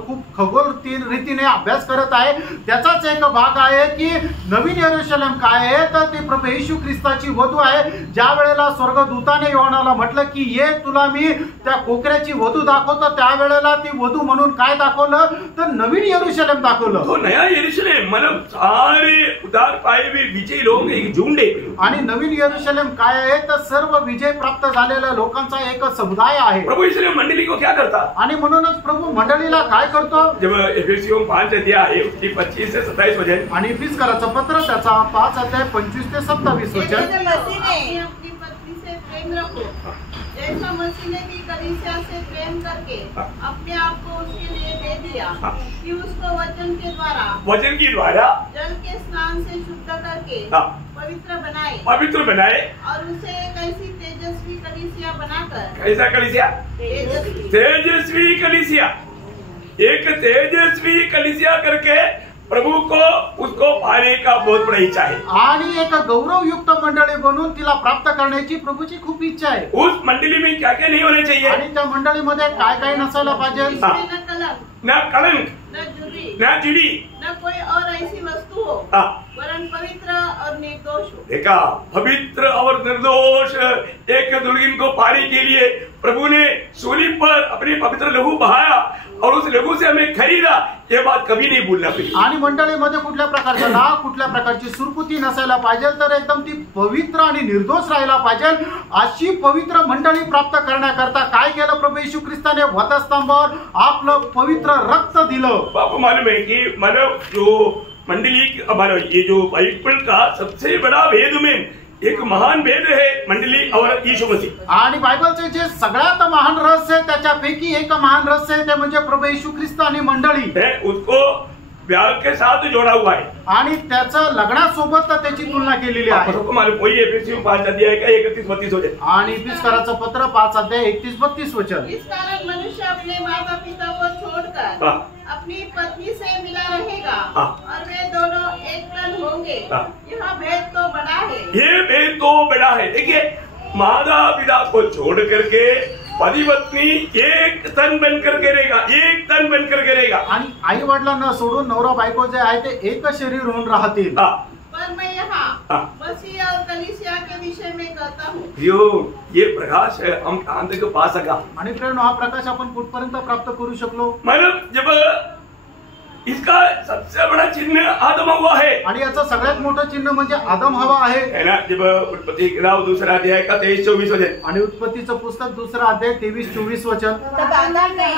खूप खगोल रीतीने अभ्यास करत आहे। त्याचाच एक भाग आहे की नवीन यरूशलेम काय आहे तर ते प्रभू येशू ख्रिस्ताची वधू आहे। ज्या वेळेला स्वर्गदूताने योहानाला म्हटलं की ये तुला मी त्या कोकऱ्याची वधू दाखवतो, त्यावेळेला ती वधू म्हणून काय दाखवलं तर नवीन यरूशलेम दाखवलं। तो नया यरूशलेम मतलब सारे उद्धार पाए हुए विजयी लोग एक झुंड है। आणि नवीन यरूशलेम काय आहे तर सर्व विजय प्राप्त झालेल्या लोकांचा एक समुदाय आहे। प्रभु इसलिए मंडली को क्या करता? आणि म्हणूनच प्रभू मंडळीला काय करतो? जब एफेसियों 5 अध्याय उसकी 25 से 27 वचन आणि इफिसकराचं पत्र त्याचा 5 अध्याय 25 ते 27 वचन। जैसे मसीह ने अपनी पत्नी से प्रेम रखो, जैसा मसीह ने भी कलीसिया से प्रेम करके अपने आप को उसके लिए दे दिया कि उसको वचन के द्वारा जल के स्नान से शुद्ध करके पवित्र बनाए और उसे एक ऐसी तेजस्वी कलीसिया बनाकर। कैसा कलीसिया? तेजस्वी कलीसिया। एक तेजस्वी कलीसिया करके प्रभु को उसको पाने का बहुत बड़ी इच्छा है। आणि एक गौरवयुक्त मंडळी बनून तिला प्राप्त करण्याची प्रभूची खूप इच्छा आहे। उस मंडली में क्या क्या नहीं होने चाहिए? आणि त्या मंडळीमध्ये काय काय नसायला पाहिजे? न कलंक, न चिड़ी, न कोई और ऐसी वस्तु हो, वरन पवित्र और निर्दोष हो। देखा, पवित्र और निर्दोष एक दुल्हन को पाने के लिए प्रभु ने सूली पर अपने पवित्र लहू बहाया और उस लहू से हमें खरीदा। ये बात कभी नहीं भूलना पाहिजे। आणि मंडळीमध्ये कुठल्या प्रकारचा नाव, कुठल्या प्रकारची सुरकुती नसायला पाहिजे, तर एकदम ती पवित्र आणि निर्दोष राहायला पाहिजे। अशी पवित्र मंडळी प्राप्त करण्याकरता काय केलं प्रभू येशू ख्रिस्ताने? वधस्तंभावर आपलं पवित्र रक्त दिलं। आपको मालूम है कि मतलब जो मंडली हमारा ये जो बाइबल का सबसे बड़ा भेद में एक महान भेद है मंडली और यीशु मसीह। आणि बायबलचे जे सगळ्यात महान रहस्य आहे त्याच्यापैकी एक महान रहस्य आहे ते म्हणजे प्रभू येशू ख्रिस्त आणि मंडळी है, उसको ब्याह के साथ जोड़ा हुआ है आणि त्याचं लग्नासोबत त्याची तुलना केलेली आहे। आपको मालूम वही एफेसियों 5 अध्याय का 31-32 वचन। आणि इफिसकराचं पत्र 5 अध्याय 31-32 वचन। इस कारण मनुष्य अपने माता पिता को छोड़कर अपनी पत्नी से मिला रहेगा और वे दोनों एक तन होंगे। यह भेद तो बड़ा है। ये भेद तो बड़ा है। देखिए, माता पिता को छोड़ करके पति पत्नी एक तन बनकर करेगा, एक तन बनकर करेगा। आणि आई वडिलांना सोडून नवरा बायको जे आहे ते एक शरीर होऊन राहतील। पर मैं यहाँ मसीह और कलीसिया के विषय में कहता हूँ। ये प्रकाश है, हम कहाँ तक पा सका? आणि प्रेम, हा प्रकाश आपण कुठपर्यंत प्राप्त करू शकलो? मतलब जब इसका सबसे बड़ा चिन्ह आदम हवा है आणि याचं सगळ्यात मोठं चिन्ह म्हणजे आदम हवा आहे ना। जब उत्पत्ति दूसरा अध्याय का 23-24 वचन आणि उत्पत्तीचं पुस्तक 2 अध्याय 23-24 वचन। तब आदम ने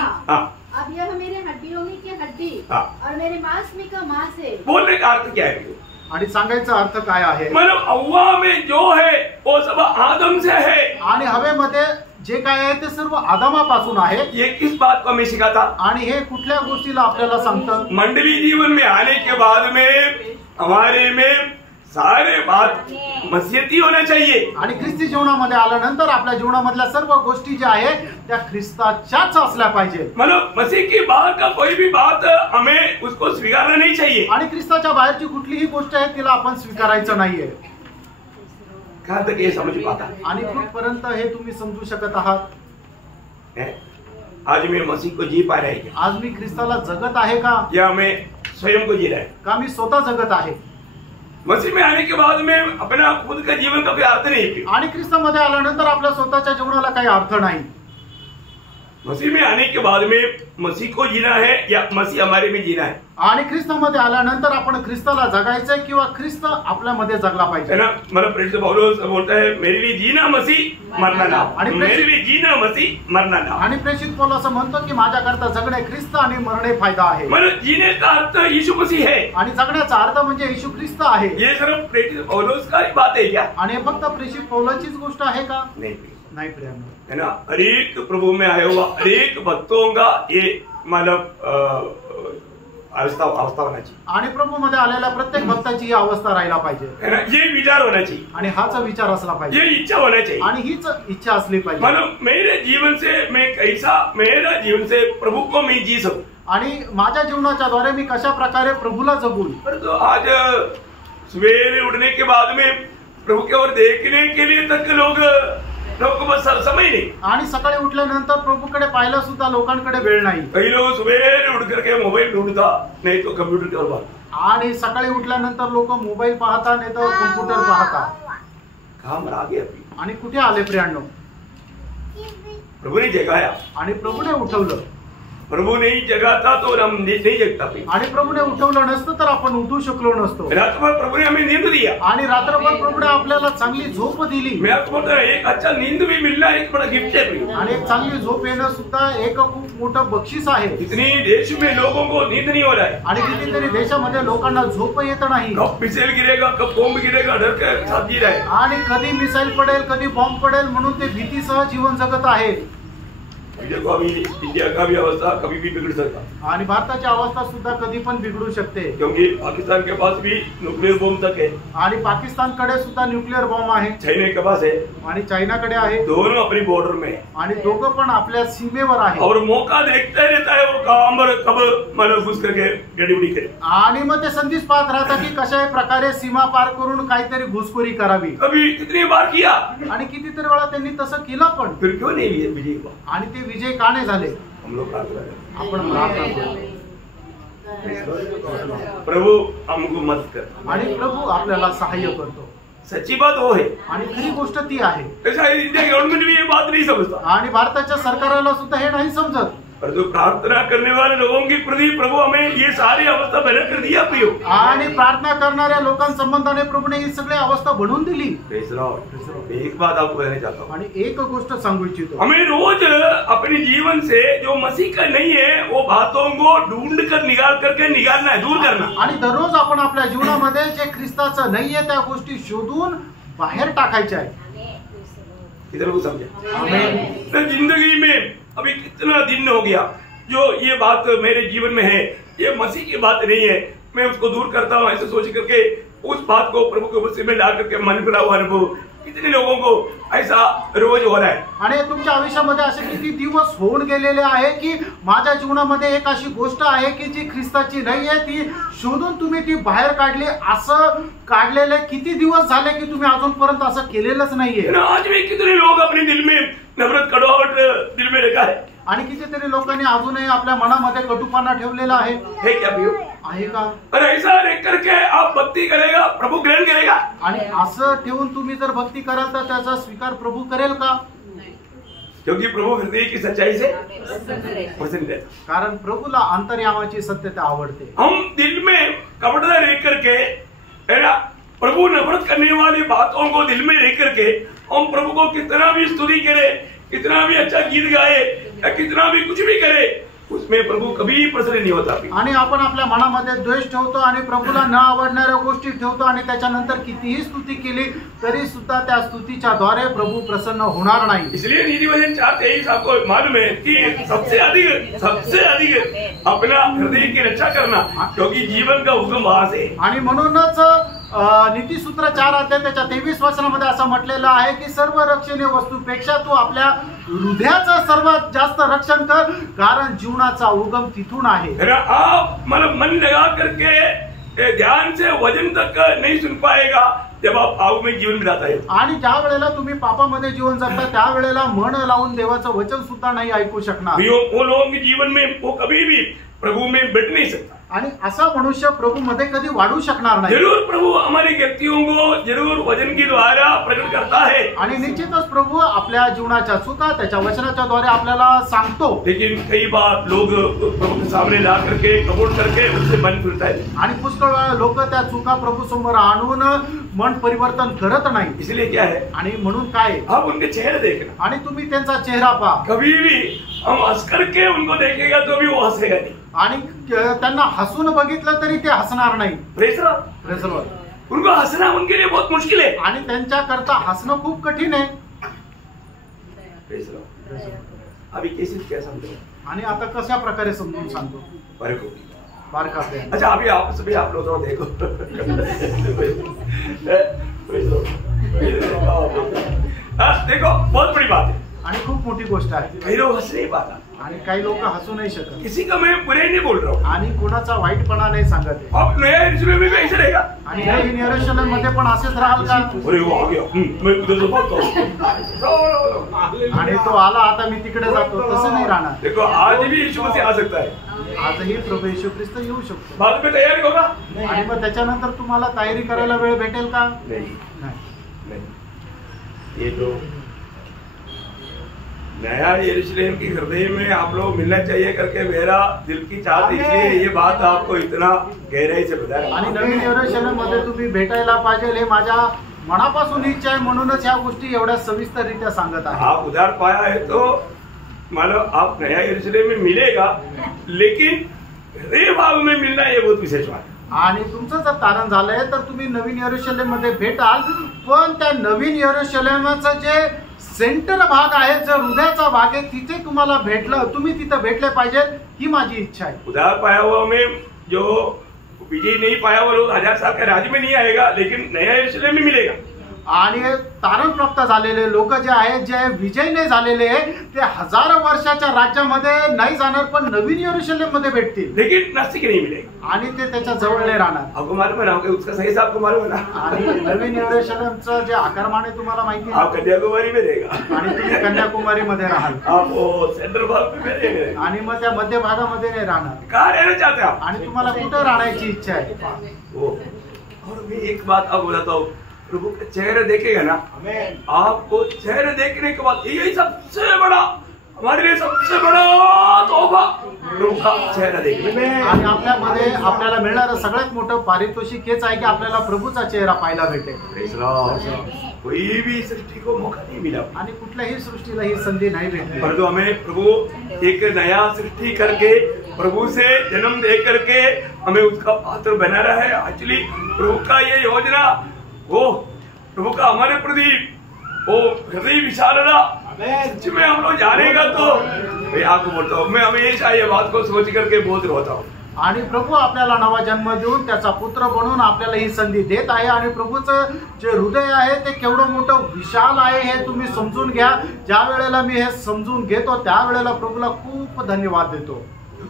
अब यह मेरे हड्डियों में की हड्डी और मेरे मांस में का मांस है। बोलने का अर्थ क्या है? आणि सांगायचा अर्थ काय आहे? मतलब हवा में जो है वो सब आदम से है आणि हवेमध्ये जे काय आहे ते सर्व आदमापासून आहे। ये किस बात को हमें सिखाता? आणि हे कुठल्या गोष्टीला आपल्याला सांगतं? मंडली जीवन में आने के बाद में हमारे में सारे बात मसीहती होना चाहिए। आणि ख्रिस्ती जीवनामध्ये आल्यानंतर आपल्या जीवनामधल्या सर्व गोष्टी ज्या आहे त्या ख्रिस्ताच्याच असल्या पाहिजे। मतलब मसीह की बात का कोई भी बात हमें उसको स्वीकारना नहीं चाहिए। आणि ख्रिस्ताच्या बाहेरची कुठलीही गोष्ट आहे तिला आपण स्वीकारायचं नाहीये। कहाँ तक ये समझ पाता? आणि कुठपर्यंत हे तुम्ही समजू शकत आहात? आज मैं मसीह को जी पा रहा है? आज मी ख्रिस्ताला जगत आहे का? या मैं स्वयं को जी रहा है? का मी स्वतः जगत आहे? मसीह में आने के बाद में अपना खुद का जीवन का कोई अर्थ नहीं। आणि ख्रिस्तामध्ये आल्यानंतर आपल्या स्वतःच्या जीवनाला काही अर्थ नाही। मसीह में आने के बाद में मसीह को जीना है या मसीह हमारे में जीना है? आणि ख्रिस्तामध्ये आल्यानंतर आपण ख्रिस्ताला जगायचंय किंवा ख्रिस्त आपल्यामध्ये जगला पाहिजे है ना। मतलब प्रेरित पौलुस बोलता है मेरे लिए जीना मसीह मरना नाम, मेरे लिए जीना मसीह मरना नाम। आणि प्रेषित पौलुस असं म्हणतो की माझ्याकरता जगणे ख्रिस्त आणि मरणे फायदा आहे। मतलब जीने का अर्थ यीशु मसीह है आणि जगण्याचा अर्थ म्हणजे येशू ख्रिस्त आहे। ये सिर्फ प्रेरित पौलुस का ही बात है क्या? आणि फक्त प्रेषित पौलुसचीच गोष्ट आहे का? नहीं, नहीं प्रियानो, है ना। अनेक प्रभु में आया हुआ अनेक भक्तों का ये मतलब अवस्था होना चाहिए। आणि प्रभू मध्ये आलेल्या प्रत्येक भक्ताची ही अवस्था राहायला पाहिजे, है ना। ये विचार होना चाहिए आणि हाच विचार असला ये पाहिजे, इच्छा होना चाहिए आणि हीच इच्छा असली पाहिजे। मतलब मेरे जीवन से मैं कैसा मेरा जीवन से प्रभु को मैं जी सकूं, आणि माझ्या जीवनाच्या द्वारे मी कशा प्रकारे प्रभूला जगू। पर तो आज सवेरे उठने के बाद में प्रभु की ओर देखने के लिए तक लोगों को बस समय नहीं। आणि सकाळी उठल्यानंतर प्रभूकडे पाहायला सुद्धा लोकांकडे वेळ नाही। कई लोग सवेरे उठ करके मोबाइल ढूंढता, नहीं तो कंप्यूटर की ओर भागता। आणि सकाळी उठल्यानंतर लोक मोबाईल पाहता, नाही तर कम्प्युटर पाहता। काम आ गया अभी। आणि कुठे आले प्रियांनो, प्रभु ने जगाया, आणि प्रभूने उठवलं। प्रभु ने जगाता तो हम नहीं जगता भी। आणि प्रभूने उठवलं नसतं तर आपण उठू शकलो नसतो। रात भर प्रभु ने हमें नींद दिया, आणि रात्रभर प्रभूने आपल्याला चांगली झोप दिली। मैं आपको बोलता हूं, एक अच्छा नींद भी मिलना एक बड़ा गिफ्ट है भाई। आणि एक चांगली झोप येणं सुद्धा एक खूप मोठं बक्षीस आहे। इतनी देश में लोगों को नींद नहीं हो रहा है। आणि कितीतरी देशामध्ये लोकांना झोप येत नाही। कब मिसाइल गिरेगा, कब बॉम्ब गिरेगा, डर के साथ जी रहा है। आणि कधी मिसाईल पडेल, कधी बॉम्ब पडेल म्हणून ते भीतीसह जीवन जगत आहे। देखो अभी इंडिया का भी अवस्था कभी भी बिगड़ सकता, आणि भारताची अवस्था सुद्धा कधी पण बिघडू शकते, क्योंकि पाकिस्तान के पास भी न्यूक्लियर बॉम्ब तक है, आणि पाकिस्तानकडे सुद्धा न्यूक्लियर बॉम्ब आहे, चाइना के पास है, आणि चायनाकडे आहे। दोनों अपनी बॉर्डर में है आणि दोघं पण आपल्या सीमेवर आहे। और मौका देखता रहता है वो कब मतलब घुस करके गड़बड़ी करे। आणि मग ते संधीच पाहत राहतात की कशा प्रकारे सीमा पार करून काहीतरी घुसखोरी करावी। कभी कितनी बार किया, आणि कितीतरी वेळा त्यांनी तसं केलं पण, फिर क्यों नहीं लिए विजय हुआ। आणि ते विजय का नाही झाले, हम लोग प्रार्थना करें, आपण प्रार्थना करू। प्रभु हमको मदद कर, आणि प्रभू आपल्याला सहाय्य करतो। सच्ची बात वो है। आणि खरी गोष्ट ती आहे। ऐसा इंडिया गवर्नमेंट भी ये बात नहीं समझता, आणि भारताच्या सरकाराला सुद्धा हे नाही समजत। और जो प्रार्थना करने वाले लोगों की प्रति प्रभु हमें ये सारी अवस्था पहले कर दिया प्रियो। आणि प्रार्थना करणाऱ्या लोकांसंबंधाने प्रभूने ही सगळी अवस्था बनवून दिली। एक बात आपको कहना चाहता हूँ, आणि एक गोष्ट सांगू इच्छितो, हमें रोज अपने जीवन से जो मसीह का नहीं है वो बातों को ढूंढ कर निकाल करके निकालना है, दूर करना। आणि दररोज आपण आपल्या जीवनामध्ये जे ख्रिस्ताचं नाहीये त्या गोष्टी शोधून बाहेर टाकायच्या आहे। किधर को समझे। आमेन। तो जिंदगी में अभी कितना दिन हो गया जो ये बात मेरे जीवन में है, ये मसीह की बात नहीं है, मैं उसको दूर करता हूँ ऐसे सोच करके उस बात को प्रभु के मुझसे में ला करके मन फिरा हुआ अनुभव कितने लोगों को ऐसा रोज हो रहा है। आणि तुमच्या आयुष्यामध्ये असे किती दिवस होऊन गेलेले आहे की माझ्या जीवनामध्ये एक अशी गोष्ट आहे की जी ख्रिस्ताची नाही आहे, ती शोधून तुम्ही ती बाहेर काढली। असं काढलेले किती दिवस झाले की तुम्ही अजूनपर्यंत असं केलेलंच नाहीये। आज भी कितने लोग अपने दिल में नफरत कड़वाहट दिल में रखा है, आणि कितीतरी लोकांनी अजूनही आपल्या मनामध्ये कटुपणा ठेवलेला आहे क्या प्रियो? आहे का? और ऐसा रह करके आप भक्ति करेगा, प्रभु ग्रहण करेगा। आणि असं ठेवून तुम्ही जर भक्ती कराल तर त्याचा स्वीकार प्रभू करेल का? क्योंकि प्रभु हृदय की सच्चाई से पसंद है। कारण प्रभूला अंतर्यामाची सत्यता आवडते। हम दिल में कपड़ा रह करके है ना, प्रभु नफरत करने वाली बातों को दिल में रह करके हम प्रभु को कितना भी स्तुति करे, कितना भी अच्छा गीत गाए या कितना भी कुछ भी करे, उसमें प्रभू कभी प्रसन्न नहीं होता। आणि आपण आपल्या मनामध्ये द्वेष ठेवतो आणि प्रभूला न आवडणाऱ्या गोष्टी ठेवतो आणि त्याच्यानंतर कितीही स्तुती केली तरी सुद्धा त्या स्तुतीच्या द्वारे प्रभू प्रसन्न होणार नाही। इसलिए नीतिवचन 4:23 आपको मालूम है कि सबसे अधिक अपना हृदय की रक्षा करना, क्योंकि जीवन का हुक्म वहां से। आणि म्हणूनच नीतिसूत्र 4 अध्याय त्याच्या 23 वचनामध्ये असं म्हटलेलं आहे की सर्व रक्षणीय वस्तूपेक्षा तू आपल्या हृदयाचं सर्वात जास्त रक्षण कर, कारण जीवनाचा उगम तिथून आहे। आप मतलब मन लगा करके ध्यान से वचन तक नहीं सुन पाएगा जब आप पाप में जीवन बिताता है। आणि ज्या वेळेला तुम्ही पापामध्ये जीवन जगता त्या वेळेला मन लावून देवाचं वचन सुद्धा नाही ऐकू शकणार। वो लोगों के जीवन में वो कभी भी प्रभु में बैठ नहीं सकता। आणि असा मनुष्य प्रभू मध्ये कधी वाढू शकणार नाही। जरूर प्रभु हमारी व्यक्तियों को जरूर वचन के द्वारा प्रकट करता है, आणि निश्चितच प्रभू आपल्या जीवनाच्या चुका त्याच्या वचनाच्या द्वारे आपल्याला सांगतो। लेकिन कई बार लोग प्रभु के सामने ला करके कबूल करके उससे मन फिरता है। आणि पुष्कळ वेळा लोक त्या चुका प्रभू समोर आणून मन परिवर्तन करत नाही। इसलिए क्या है, आणि म्हणून काय, आप उनके चेहरे देखना, आणि तुम्ही त्यांचा चेहरा पहा। कभी भी हम हंस करके उनको देखेगा तो भी वो हंसेगा नहीं, आणि त्यांना हसून बघितलं तरी ते हसणार नाही। Praise Lord. उनको हंसना उनके लिए बहुत मुश्किल है। आणि त्यांच्या करता हसणं खूप कठीण आहे। Praise Lord. अभी केसेस क्या समझो, आणि आता कशा प्रकारे समजून सांगतो बारे को। बारका अध्याय। अच्छा अभी आप सभी आप लोग तो देखो प्रेज लॉर्ड। देखो बहुत बड़ी बात है, आणि खूप मोठी गोष्ट आहे। कई लोग हंस नहीं पाता, आणि काही लोक हसू नाही शकत, किसी का मैं बुराई नहीं बोल रहा हूँ। आणि कोणाचा वाईटपणा नाही सांगत आहे। आप नया यरूशलेम में भी ऐसे रहेगा, आणि नवीन यरूशलेम मध्ये पण असेच राहाल का? अरे वो आ गया, मैं उधर से भागता हूँ। आणि तो आला आता मी तिकडे जातो, तसं नाही राहणार। देखो आज भी यीशु मसीह आ सकता है, आजही प्रभू येशू ख्रिस्त येऊ शकतो, बाद में तैयारी होगा आणि मग त्याच्यानंतर तुम्हाला तयारी करायला वेळ भेटेल का? नहीं नाही। नहीं। ये तो नया यरूशलेम के हृदय में आप लोग मिलना चाहिए करके मेरा दिल की चाहत, इसलिए ये बात आपको इतना गहराई से बता रहा आणि हूं। नवीन यरूशलेम मध्ये तुम्ही भेटायला पाहिजे हे माझ्या मनापासून इच्छा आहे, म्हणूनच ह्या गोष्टी एवढ्या सविस्तररित्या सांगत आहे। आप उधार पाया है तो मानो आप नया यरूशलेम में मिलेगा, लेकिन हृदय भाव में मिलना ये बहुत विशेष बात है। आणि तुमचं जर तारण झालंय तर तुम्ही नवीन यरूशलेम मध्ये भेटाल, पण त्या नवीन यरूशलेमचं जे सेंटर भाग आहे, जो हृदयाचा भाग आहे, तिथे तुम्हाला भेटलं, तुम्ही तिथे भेटले पाहिजे, ही माझी इच्छा आहे। उधार पाया हुआ में जो विजय नहीं पाया हुआ लोग 1000 साल के राज्य में नहीं आएगा, लेकिन नया यरूशलेम में मिलेगा। आणि तारण प्राप्त झालेले लोक जे आहेत, जे विजय नाही झालेले, ते हजारो वर्षाच्या राज्यामध्ये नाही जाणार, पण नवीन यरूशलेम मध्ये भेटतील, लेकिन नस्तिक नहीं मिलेगा। आणि ते त्याच्या जवळ नाही राहणार। आपको मालूम है ना कि उसका सही साहब को मालूम है ना, आणि नवीन यरूशलेमचं जे आकारमान आहे तुम्हाला माहिती आप आहे, कन्याकुमारी में रहेगा, आणि तुम्ही कन्याकुमारी मध्ये राहाल, आप वो सेंट्रल भाग में रहेंगे। आणि मग त्या मध्य भागामध्ये नाही राहणार, कहाँ रहना चाहते हैं आप? आणि तुम्हाला कुठे राहण्याची इच्छा आहे। वो और मैं एक बात आपको बताता हूँ, प्रभु का चेहरा देखेगा ना, आपको चेहरा देखने के बाद यही सबसे बड़ा, हमारे लिए सबसे बड़ा तोहफा प्रभु का चेहरा देखने। आणि आपल्यामध्ये आपल्याला मिळणारं सगळ्यात मोठं पारितोषिक हेच आहे की आपल्याला प्रभूचा चेहरा पाहायला भेटेल। Praise Lord. कोई भी सृष्टि को मौका नहीं मिला, आणि कुठल्याही सृष्टीला ही संधी नाही भेटली, परंतु हमें प्रभु एक नया सृष्टि करके प्रभु से जन्म दे करके हमें उसका पात्र बना रहा है। एक्चुअली प्रभु का ये योजना, वो प्रभु का हमारे प्रति वो हृदय विशालता सच में हम लोग जानेगा तो मैं आपको बोलता हूँ, मैं हमेशा ये बात को सोच करके बहुत रोता हूँ। आणि प्रभू आपल्याला नवा जन्म देऊन त्याचा पुत्र बनवून आपल्याला ही संधी देत आहे, आणि प्रभूचं जे हृदय आहे ते केवढं मोठं विशाल आहे हे तुम्ही समजून घ्या। ज्या वेळेला मी हे समजून घेतो त्यावेळेला प्रभूला खूप धन्यवाद देतो,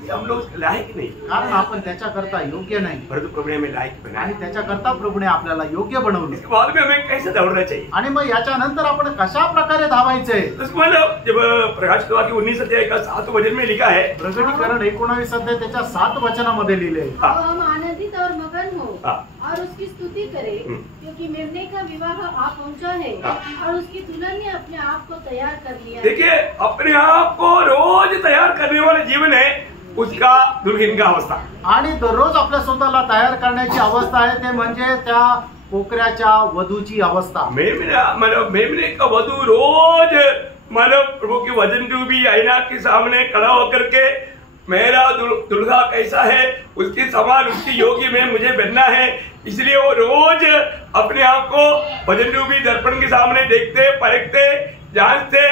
हम लोग लायक नहीं, कारण आपण त्याच्याकरता योग्य नाही, परंतु प्रभु ने हमें लायक बनाया। आणि त्याच्याकरता प्रभूने आपल्याला योग्य बनवले। इसके बाद में हमें कैसे दौड़ना चाहिए, आणि मग याच्यानंतर आपण कशा प्रकारे धावायचंय? उसको मतलब जब प्रकाशित वाक्य 19 अध्याय का 7 वचन में लिखा है, प्रकटीकरण 19 अध्याय त्याच्या 7 वचनामध्ये लिहिले, तो हम आनंदित और मगन हो हाँ। और उसकी स्तुति करें, क्योंकि मेमने का विवाह आ पहुंचा है और उसकी दुल्हन ने अपने आप को तैयार कर लिया। देखिए अपने आप को रोज तैयार करने वाला जीवन है उसका दुल्हन का अवस्था। आणि दररोज आपल्या स्वतःला तयार करण्याची अवस्था आहे, ते म्हणजे त्या कोकऱ्याच्या वधूची अवस्था। मेमने का वधू रोज मतलब प्रभु के वजन रूपी आईना के सामने खड़ा होकर के मेरा दुल्हा कैसा है, उसके समान उसकी योग्य में मुझे बनना है, इसलिए वो रोज अपने आप को वजन रूपी दर्पण के सामने देखते, परखते, जांचते,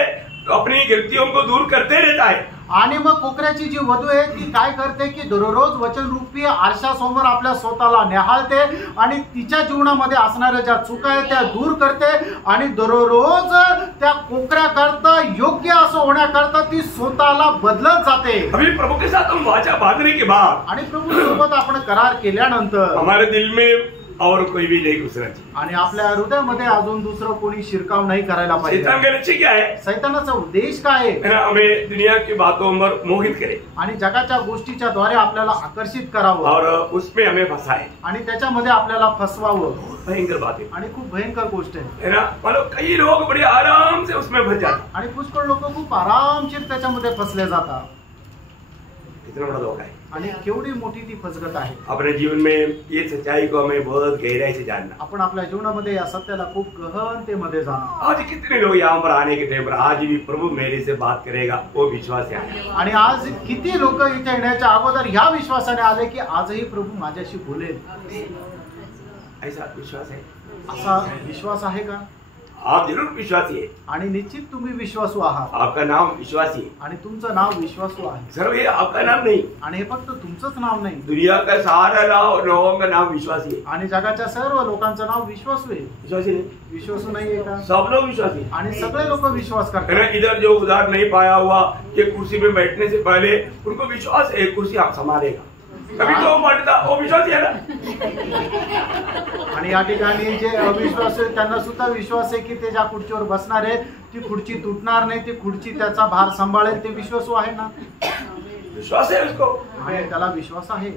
अपनी गलतियों को दूर करते रहता है। आणि मग कोकऱ्याची जी वधू आहे ती काय करते की दररोज वचनरूपी आरशासमोर आपल्या स्वतःला निहाळते, आणि तिच्या जीवनामध्ये असणाऱ्या ज्या चुका आहेत त्या दूर करते, आणि दररोज त्या कोकऱ्याकरता योग्य असं होण्याकरता ती स्वतःला बदलत जाते। अभी प्रभु के साथ हम वाचा बांधने के बाद, आणि प्रभू सोबत आपण करार केल्यानंतर हमारे दिल में और कोई भी नहीं घुसना चाहिए, आणि आपल्या हृदयामध्ये अजून दुसरं कोणी शिरकाव नाही करायला शैतान पाहिजे। का लक्ष्य क्या है? सैतानाचा उद्देश काय आहे? हमें दुनिया की बातों पर मोहित करे आणि जगाच्या गोष्टीच्या द्वारे आपल्याला आकर्षित करावं, और उसमें हमें फंसाए। आणि त्याच्यामध्ये आपल्याला फसवावं, भयंकर बात है आणि खूप भयंकर गोष्ट आहे। ना, मतलब कई लोग बड़े आराम से उसमें फंस जाते, आणि पुष्कळ लोक खूप आरामशीर त्याच्यामध्ये फसले जातात, कितना बड़ा धोखा है। आणि केवढी मोठी ती फसगत आहे। अपने जीवन में ये सच्चाई को हमें बहुत गहराई से जानना। आपण आपल्या जीवनामध्ये या सत्याला खूप गहनतेमध्ये जाणं। आज कितने लोग यहाँ पर आने के टाइम पर आज भी प्रभु मेरे से बात करेगा, वो विश्वास से आए। आणि आज किती लोक इथे येण्याच्या अगोदर ह्या विश्वासाने आले की आजही प्रभू माझ्याशी बोलेल, ऐसा विश्वास है? असा विश्वास आहे का? आप जरूर विश्वासी है, आणि निश्चित तुम्ही विश्वासू आहात आपका नाम विश्वासी है। आणि तुमचं नाव विश्वासू आहे सर ये आपका नाम नहीं, आणि हे फक्त तुमचंच नाव नाही दुनिया का सारा लोगों का नाम विश्वासी है। आणि जगाच्या सर्व लोकांचं नाव विश्वासू आहे। विश्वासी नहीं, विश्वासू नाहीये का? सब लोग विश्वासी हैं। आणि सगळे लोक विश्वास है ना, करतात। इधर जो उधार नहीं पाया हुआ ये कुर्सी पे बैठने से पहले उनको विश्वास है कुर्सी आप संभालेगा, कभी तो बढ़ता वो विश्वास है ना। आणि या ठिकाणी जे अविश्वास आहे त्यांना सुद्धा विश्वास आहे की ते ज्या खुर्चीवर बसणार आहे ती खुर्ची तुटणार नाही, ती खुर्ची त्याचा भार सांभाळेल, ते विश्वासू आहे ना। विश्वास है उसको, आणि त्याला विश्वास आहे।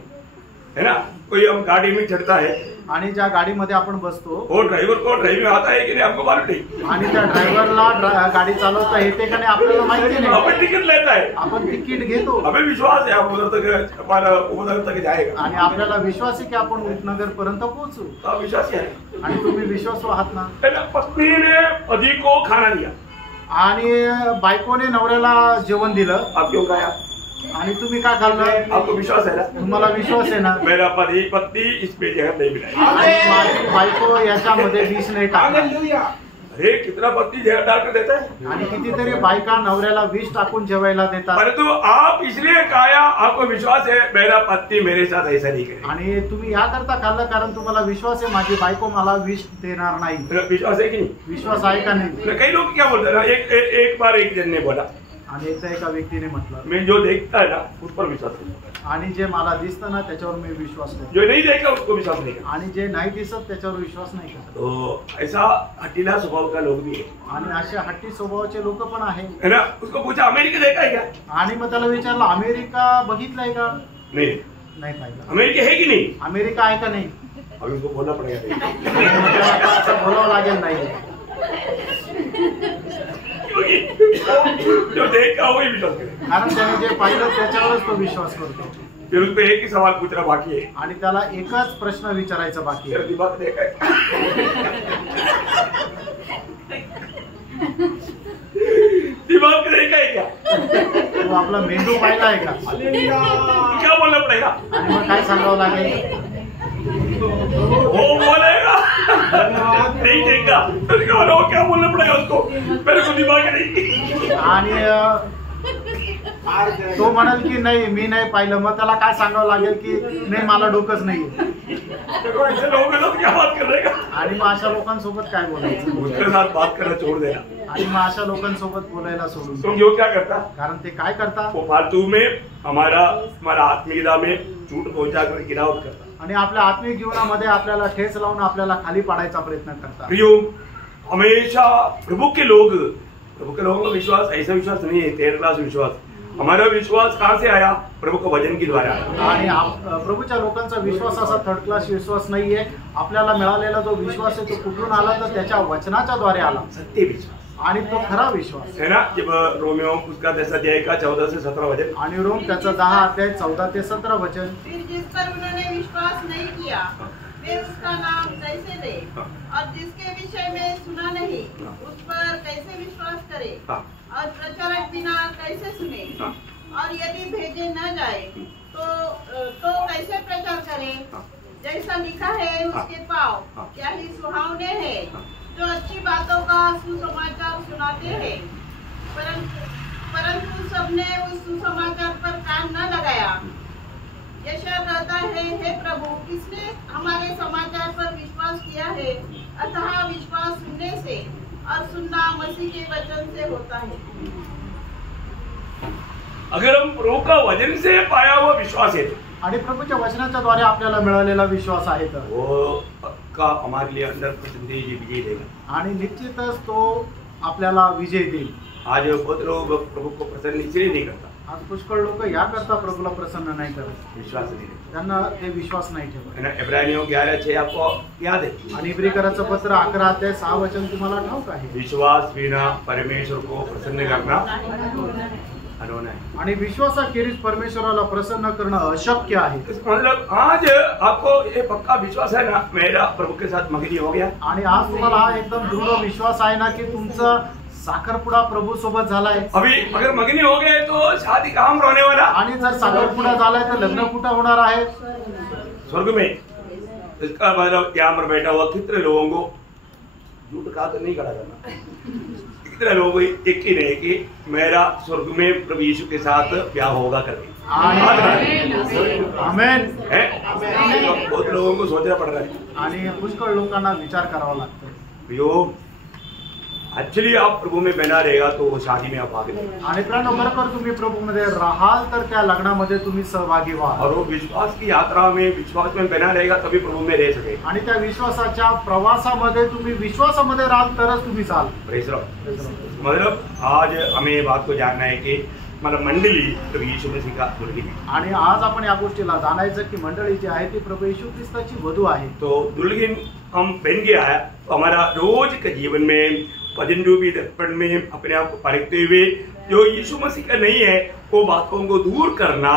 है ना। कोई हम गाड़ी में चढ़ता है, आणि ज्या गाडीमध्ये आपण बसतो वो ड्राइवर को ड्राइविंग आता है कि नहीं हमको मालूम नहीं, आणि त्या ड्रायव्हरला गाडी चालवता येते का नाही आपल्याला माहिती नाही। हमें टिकट लेता है, आपण तिकीट घेतो हमें विश्वास है हम उधर तक जाएगा, आणि आपल्याला विश्वास आहे की आपण उपनगर पर्यंत पोहोचू। तो आप विश्वासी है। आणि तुम्ही विश्वासू आहात ना। है ना, पत्नी ने पति को खाना दिया, आणि बायकोने नवऱ्याला जेवण दिलं, आप क्यों खाया? आणि तुम्ही काय खाल्लं? आपको विश्वास है ना, तुम्हाला विश्वास आहे ना। मेरा पति इसमें जहर नहीं मिलाएगा, आणि माझी बायको याच्यामध्ये विष नाही टाकणार। अरे कितना पति जहर डालकर देता है, आणि कितीतरी बायका नवऱ्याला विष टाकून जेवायला देतात। परंतु आप इसलिए खाया आपको विश्वास है मेरा पति मेरे साथ ऐसा नहीं करेगा, आणि तुम्ही याकरता खाल्लं कारण तुम्हाला विश्वास आहे माझी बायको मला विष देणार नाही। मेरा विश्वास है कि नहीं? विश्वास आहे का नाही? कई लोग क्या बोलते हैं ना, एक बार एक जन ने बोला आणि एकदा एका व्यक्तीने म्हटलं, मैं जो देखता है ना उस पर विश्वास करता आणि जे मला दिसतं ना त्याच्यावर मी विश्वास हूं, करतो, जो नहीं देखा उसको विश्वास नहीं करता। आणि जे नाही दिसत त्याच्यावर विश्वास नाही करत। तो ऐसा हटीला स्वभाव का लोग भी है, आणि असे हट्टी स्वभावाचे लोक पण आहेत। है ना। उसको पूछा अमेरिका देखा है क्या? आणि मग त्याला विचारलं अमेरिका बघितलाय का? नहीं, नाही पाहिलं। अमेरिका है कि नहीं? अमेरिका आहे का नाही? अभी उसको बोलना पड़ेगा त्याला बोलावं लागेल नाही। जो देखा वही विश्वास करेगा, कारण त्याने जे पाहिलं त्याच्यावरच तो विश्वास करतो। फिर उसको एक ही सवाल पूछना बाकी है, आणि त्याला एकच प्रश्न विचारायचा बाकी तेरा आहे, दिमाग देखा है? दिमाग देखा है क्या? तो आपला मेंदू पाहिला आहे का? क्या बोलना पड़ेगा? आणि मग काय सांगावं लागेल? वो बोलेगा नहीं देखा, तो क्या बोलना पड़ेगा उसको, मेरे को दिमाग नहीं। आणि तो म्हणाल की नाही मी नाही पाहिलं, मग त्याला काय सांगावं लागेल की नाही मला डोकंच नाही। ऐसे लोगों के साथ क्या बात कर रहेगा? आणि मग अशा लोकांसोबत काय बोलायचं? उसके साथ बात करना छोड़ देना। आणि मग अशा लोकांसोबत बोलायला सोडून तुम जो क्या करता, कारण ते काय करतात? वो फालतू में हमारा आत्मीयता में चूट पहुंचा कर गिरावट करता। आणि आपल्या आत्मिक जीवनामध्ये आपल्याला ठेच लावून आपल्याला खाली पाडायचा प्रयत्न करतात। प्रियो, हमेशा प्रभु के लोगों का विश्वास ऐसा विश्वास नहीं है, थर्ड क्लास विश्वास। हमारा विश्वास कहाँ से आया? प्रभु के वचन के द्वारा आया। आणि प्रभूच्या लोकांचा विश्वास असा थर्ड क्लास विश्वास नाहीये। आपल्याला मिळालेला जो विश्वास आहे तो कुठून आला? तर त्याच्या वचनाच्या द्वारे आला, सत्य विश्वास, आणि तो खरा विश्वास है ना। जब रोमियो उसका 10 अध्याय का 14 से 17 वचन, आणि रोम त्याचा 10 अध्याय 14 ते 17 वचन। फिर जिस पर उन्होंने विश्वास नहीं किया वे उसका नाम कैसे ले, और जिसके विषय में सुना नहीं उस पर कैसे विश्वास करे, और प्रचारक बिना कैसे सुने, और यदि भेजे न जाए तो कैसे प्रचार करे। जैसा लिखा है उसके पाँव क्या ही सुहावने हैं जो अच्छी बातों का सुसमाचार सुनाते हैं, परंतु सबने उस सुसमाचार पर कान न लगाया। यशा कहता है, हे प्रभु किसने हमारे समाचार पर विश्वास किया है? अतः विश्वास सुनने से और सुनना मसीह के वचन से होता है। अगर हम प्रभु का वचन से पाया हुआ विश्वास है आणि प्रभूच्या वचनाच्या द्वारे आपल्याला मिळालेला विश्वास आहे तर वो पक्का हमारे लिए 100% विजय देगा, आणि निश्चितच तो आपल्याला विजय देईल। आज बहुत लोग प्रभु को प्रसन्न इसलिए नहीं करता, आज पुष्कळ लोक याकरता प्रभूला प्रसन्न नाही करत, विश्वास नहीं देता, त्यांना ते विश्वास नाही ठेवत। है ना। इब्रानियों 11:6 आपको याद है, आणि इब्रिकराचं पत्र 11 अध्याय 6 वचन तुम्हाला ठाऊक आहे। विश्वास बिना परमेश्वर को प्रसन्न करना अनहोना है। आणि विश्वासाखेरीज परमेश्वराला प्रसन्न करणं अशक्य आहे। मतलब आज आपको ये पक्का विश्वास है ना, मेरा प्रभु के साथ मगनी हो गया, आणि आज तुम्हाला हा एकदम दृढ विश्वास आहे ना की तुमचा साखरपुडा प्रभू सोबत झालाय। अभी अगर मगनी हो गए तो शादी कहाँ होने वाला? आणि जर साखरपुडा झालाय तर लग्न कुठं होणार आहे? स्वर्ग में। इसका मतलब यहाँ पर बैठा हुआ कितने लोगों को झूठ कहा तो नहीं खड़ा करना। कितने लोग एक ही नहीं कि मेरा स्वर्ग में प्रभु यीशु के साथ ब्याह होगा करके, आमेन। बहुत लोगों को सोचना पड़ रहा है आणि पुष्कळ लोकांना विचार करावा लागतो। यो ऍक्च्युली आप प्रभु में बना रहेगा तो वो शादी में आप भाग लेंगे आणि प्रणव खरोखर तुम्ही प्रभूमध्ये राहाल तर त्या लग्नामध्ये तुम्ही सहभागी व्हा और वो विश्वास की यात्रा में विश्वास में बना रहेगा तभी प्रभु में रह सके। आणि त्या विश्वासाच्या प्रवासामध्ये तुम्ही विश्वासामध्ये राहाल तरच तुम्ही चाल। Praise Lord. मतलब आज हमें ये बात को जानना है कि मतलब मंडली प्रभु यीशु मसीह का दुल्हन है आणि आज आपण या गोष्टीला जाणायचं की मंडळी जी आहे ती प्रभू येशू ख्रिस्ताची वधू आहे। तो दुल्हन हम पहन के आया तो हमारा रोज के जीवन में भजन रूपी दर्पण में अपने आप को परखते हुए जो यीशु मसीह का नहीं है वो बातों को दूर करना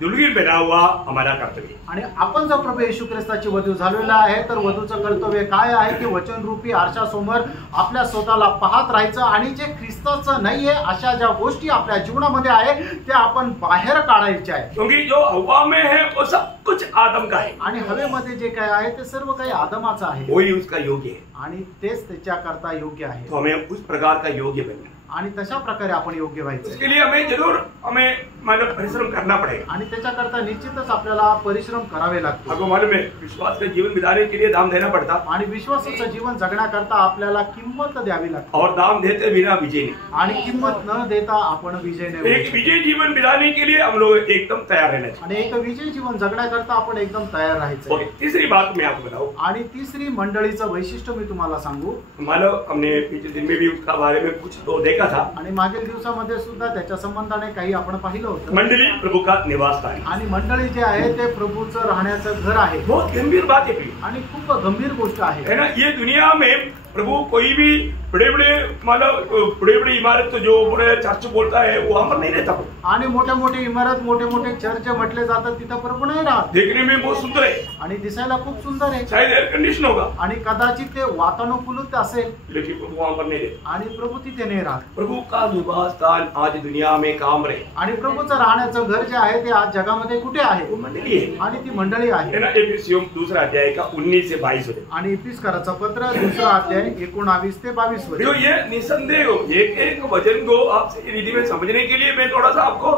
दुल्हन बना हुआ हमारा कर्तव्य। आणि आपण जर प्रभू येशू ख्रिस्ताची वधू झालेला आहे तर वधूचं कर्तव्य काय आहे की वचन रूपी आरशासमोर आपल्या स्वतःला पाहत राहायचं आणि जे ख्रिस्ताचं नाहीये अशा ज्या गोष्टी आपल्या जीवनामध्ये आहे त्या आपण बाहेर काढायच्या आहे। क्योंकि जो हवा में है वो सब कुछ आदम का है आणि हवेमध्ये जे काय आहे ते सर्व काही आदमाचं आहे वही उसका योग्य है आणि तेच त्याच्याकरता योग्य आहे। तो हमें उस प्रकार का योग्य बनना आणि तशा प्रकारे आपण योग्य व्हायचं। उसके लिए हमें जरूर हमें मतलब परिश्रम करना पड़ेगा आणि त्याच्याकरता निश्चितच आपल्याला परिश्रम करावे लागतात। आपको मालूम है विश्वास का जीवन बिताने के लिए दाम देना पड़ता आणि विश्वासाचं जीवन जगण्याकरता आपल्याला किंमत द्यावी लागते और दाम देते बिना विजय नहीं। आणि किंमत न देता आपण विजय नाही एक विजय जीवन बिताने के लिए हम लोग एकदम तैयार रहना चाहिए। आणि एक विजय जीवन जगण्याकरता आपण एकदम तयार राहायचं। ओके, तीसरी बात मैं आपको बताऊं आणि तिसरी मंडळीचं वैशिष्ट्य मी तुम्हाला सांगू। मानो हमने पिछले दिन में भी उसका बारे में कुछ तो देखा था। आणि मागील दिवसामध्ये सुद्धा त्याच्या संबंधाने काही आपण पाहिलं होतं। मंडली प्रभु का निवास स्थान आणि मंडळी जे आहे ते प्रभूचं राहण्याचं घर आहे। बहुत गंभीर बात है आणि खूप गंभीर गोष्ट आहे ना। ये दुनिया में प्रभु कोई भी बड़े बड़े मतलब बड़े बड़े इमारत जो बड़े चर्च बोलता है वो वहां पर नहीं रहता। आणि मोठे मोठे इमारत मोठे मोठे चर्च म्हटले जातात तिथं प्रभू नाही राहत। देखने में बहुत सुंदर है आणि दिसायला खूप सुंदर आहे शायद एयर कंडीशन होगा आणि कदाचित ते वातानुकूलित असेल लेकिन प्रभु वहां पर नहीं रहता। आणि प्रभू तिथे नाही राहत। प्रभु का निवास स्थान आज दुनिया में काम रहे आणि प्रभूचं राहण्याचं घर जे आहे ते आज जगामध्ये कुठे आहे वो मंडली है आणि ती मंडळी आहे ना। एफिसियों दूसरा अध्याय का 19 से 22 होते आणि इफिसकाराचं पत्र दुसरा अध्याय 19 ते 22 जो ये निसंदेह हो एक एक वचन को आपसे रीति में समझने के लिए मैं थोड़ा सा आपको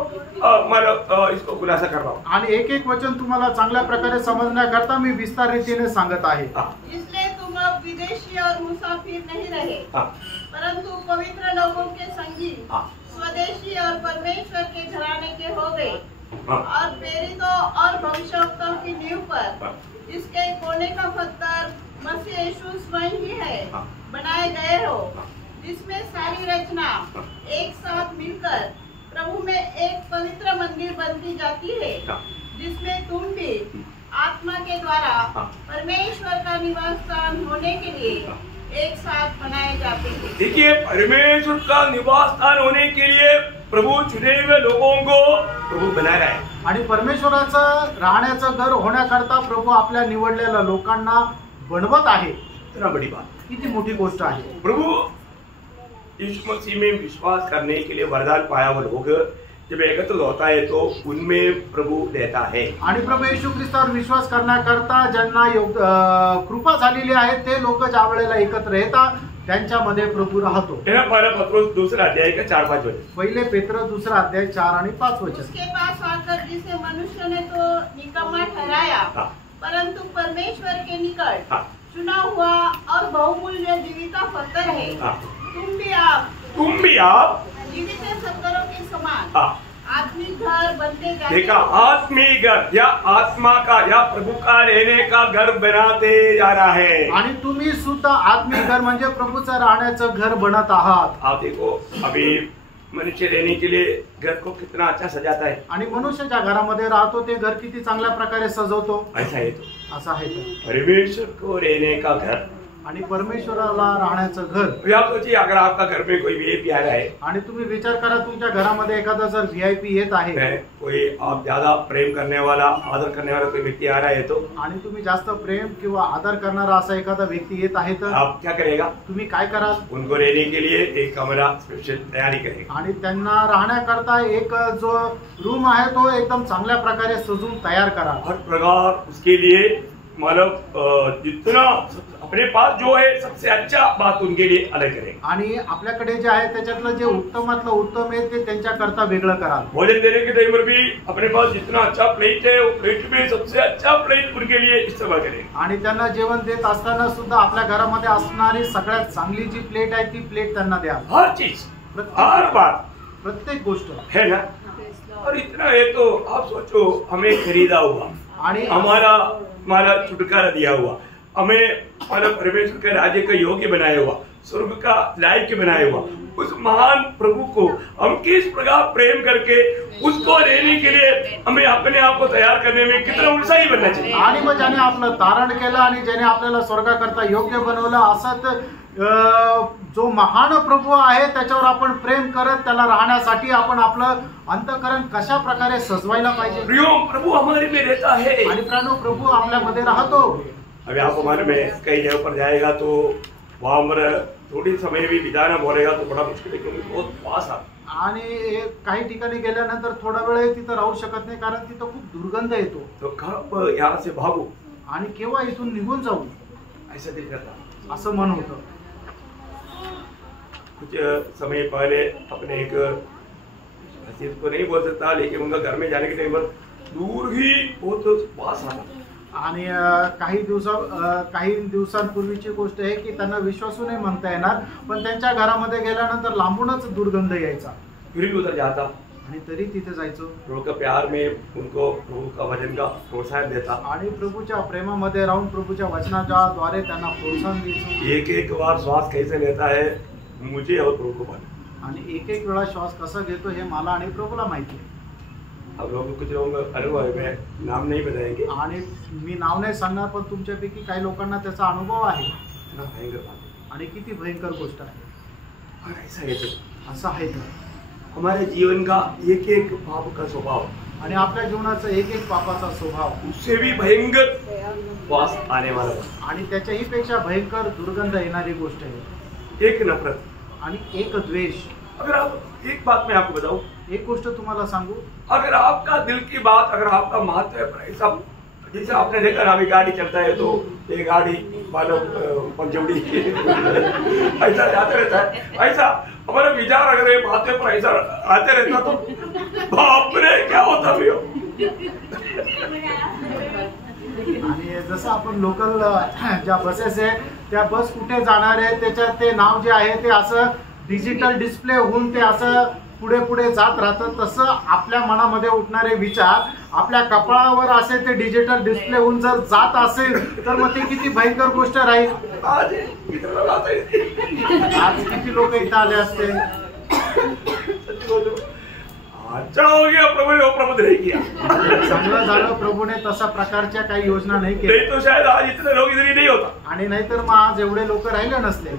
मतलब इसको खुलासा कर रहा हूँ। आणि एक एक वचन तुम्हाला चांगल्या प्रकारे समजण्याकरता मी विस्तार रीतीने सांगत आहे। इसलिए तुम अब विदेशी और मुसाफिर नहीं रहे परंतु पवित्र लोगों के संगी स्वदेशी और परमेश्वर के घराने के हो गए और प्रेरितों और भविष्यवक्ताओं की नींव पर जिसके कोने का पत्थर मसीह यीशु स्वयं ही है बनाए गए हो, जिसमें सारी रचना एक साथ मिलकर प्रभु में एक पवित्र मंदिर बनती जाती है, जिसमें तुम भी आत्मा के द्वारा परमेश्वर का निवास स्थान होने के लिए एक साथ बनाए जाते हैं। देखिए परमेश्वर का निवास स्थान होने के लिए प्रभु चुने हुए लोगों को प्रभु बना रहा है। आणि परमेश्वराचं राहण्याचं घर होण्याकरता प्रभू आपल्या निवडलेल्या लोकांना बनवत आहे। इतना बड़ी बात, किती मोठी गोष्ट आहे। प्रभु यीशु मसीह में विश्वास करने के लिए वरदान पाया हुआ लोग जब एकत्र होता है तो उनमें प्रभु रहता है। आणि प्रभू येशू ख्रिस्तावर विश्वास करण्याकरता ज्यांना कृपा झालेली आहे ते लोक ज्या वेळेला एकत्र येतात त्यांच्यामध्ये प्रभू राहतो। पहला पत्रोस दूसरा अध्याय का 4-5 वचन। पहिले पेत्र दूसरा अध्याय 4 आणि 5 वचन। उसके पास आकर जिसे मनुष्य ने तो निकम्मा ठहराया परंतु परमेश्वर के निकट चुना हुआ और बहुमूल्य जीविता पत्थर है। तुम भी आप जीवित पत्थरों के समान आत्मिक घर बनते जाते। देखा, आत्मिक घर या आत्मा का या प्रभु का रहने का घर बनाते जा रहा है। आणि तुम्ही सुद्धा आत्मिक घर म्हणजे प्रभूचं राहण्याचं घर बनत आहात। आप देखो अभी मनुष्य रहने के लिए घर को कितना अच्छा सजाता है आणि मनुष्य ज्या घरामध्ये राहतो ते घर किती चांगल्या प्रकारे सजवतो। ऐसा है तो असा आहे परमेश्वर को रहने का घर आणि परमेश्वराला राहण्याचं घर। आप सोचिए अगर आपका घर में कोई वीआईपी आ रहा है आणि तुम्ही विचार करा तुमच्या घरामध्ये एखादा जर व्हीआयपी येत आहे, कोई आप ज्यादा प्रेम करने वाला आदर करने वाला कोई व्यक्ति आ रहा है तो आणि तुम्ही जास्त प्रेम किंवा आदर करणारा असा एखादा व्यक्ती येत आहे तर आप क्या करेगा? तुम्ही काय कराल? उनको रहने के लिए एक कमरा स्पेशल तैयारी करेगा आणि त्यांना राहण्याकरता एक जो रूम आहे तो एकदम चांगल्या प्रकारे सजून तयार करा। हर प्रकार उसके लिए मतलब जितना अपने पास जो है सबसे अच्छा बात उनके लिए अलग करें। आणि आपल्याकडे जे आहे त्याच्यातलं जे उत्तमातलं उत्तम आहे ते त्यांच्याकरता वेगळं कराल। भोजन देने के टाइम पर भी अपने पास जितना अच्छा प्लेट है वो प्लेट में सबसे अच्छा प्लेट उनके लिए इस्तेमाल करें। आणि त्यांना जेवण देत असताना सुद्धा आपल्या घरामध्ये असणारी सगळ्यात चांगली जी प्लेट आहे ती प्लेट त्यांना द्या। हर चीज, हर बात, प्रत्येक गोष्ट है ना। और इतना है तो आप सोचो, हमें खरीदा हुआ आणि हमारा छुटकारा दिया हुआ, हमें हमारा परमेश्वर के राज्य का योग्य बनाया हुआ, स्वर्ग का लायक बनाया हुआ उस महान प्रभु को हम किस प्रकार प्रेम करके उसको लेने के लिए हमें अपने आप को तैयार करने में कितना उत्साही बनना चाहिए। आणि मग ज्याने आपलं तारण केलं आणि ज्याने आपल्याला स्वर्गाकरता योग्य बनवलं असं जो महान प्रभू आहे त्याच्यावर आपण प्रेम करत त्याला राहण्यासाठी आपण आपलं अंतःकरण कशा प्रकारे सजवायला पाहिजे। प्रभु हमारे में रहता है आणि प्रभु आपल्यामध्ये राहतो। अभी आप हमारे में कई जगह पर जाएगा तो वहाँ पर थोड़ी समय भी बिताना बोलेगा तो बड़ा मुश्किल है, क्योंकि बहुत पास आता। आणि काही ठिकाणी गेल्यानंतर थोडा वेळ तिथं राहू शकत नाही कारण तिथं खूप दुर्गंध येतो। तो कब यहाँ से भागो आणि केव्हा इथून निघून जाऊ ऐसा दिल करता। असं मन होतं। कुछ समय पहले अपने एक हसीन को नहीं बोल सकता, लेकिन उनका घर में जाने के टाइम पर दूर ही बहुत पास आता। आणि काही दिवसांपूर्वीची गोष्ट आहे की त्यांना विश्वासू नाही म्हणता येणार, पण त्यांच्या घरामध्ये गेल्यानंतर लांबूनच दुर्गंध यायचा। फिर भी उधर जाता आणि तरी तिथे जायचो। प्रभु का प्यार में उनको प्रभु का वचन का प्रोत्साहन देता आणि प्रभूच्या प्रेमामध्ये राहून प्रभूच्या वचनाच्या द्वारे त्यांना प्रोत्साहन द्यायचो। एक बार श्वास कैसे लेता है मुझे और प्रभु को मालूम। आणि एक वेळा श्वास कसा घेतो हे मला आणि प्रभूला माहिती आहे। अब लोग कुछ लोग अनुभव है, नाम नहीं बताएंगे आणि मी नाव नाही सांगणार, पण तुमच्यापैकी काही लोकांना त्याचा अनुभव आहे। इतना भयंकर बात है आणि किती भयंकर गोष्ट आहे। और ऐसा है तो असं आहे तर हमारे जीवन का एक एक पाप का स्वभाव आणि आपल्या जीवनाचा एक एक पापाचा स्वभाव उससे भी भयंकर वास आने वाला है। आणि त्याच्याही पेक्षा भयंकर दुर्गंध येणारी गोष्ट आहे। एक नफरत आणि एक द्वेष। अगर आप एक बात मैं आपको बताऊं, एक गोष्ट तुम्हाला सांगू, अगर आपका दिल की बात, अगर आपका महत्व है, ऐसा जैसे आपने देखा ना अभी गाड़ी चलता है तो ये गाड़ी मानो पंचवड़ी ऐसा जाते रहता है, ऐसा हमारा विचार अगर ये बातें पर ऐसा आते रहता तो बाप रे क्या होता भी हो। आणि जसं आपण लोकल ज्या बसेस आहे त्या बस कुठे जाणार आहे त्याच्यात ते नाव जे आहे ते असं डिजिटल डिस्प्ले होऊन ते असं पुढे पुढे जात राहतं, तसं आपल्या मनामध्ये उठणारे विचार आपल्या कपाळावर असे ते डिजिटल डिस्प्ले होऊन जर जात असेल तर मग ते किती भयंकर गोष्ट राहील। आज किती लोक इथं आले असते। अच्छा हो गया प्रभु ने वो प्रबंध नहीं किया, चांगलं झालं प्रभूने तशा प्रकारच्या काही योजना नाही केल्या, नहीं तो शायद आज इतने लोग इधर ही नहीं होता। आणि नाहीतर मग आज एवढे लोक राहिले नसते।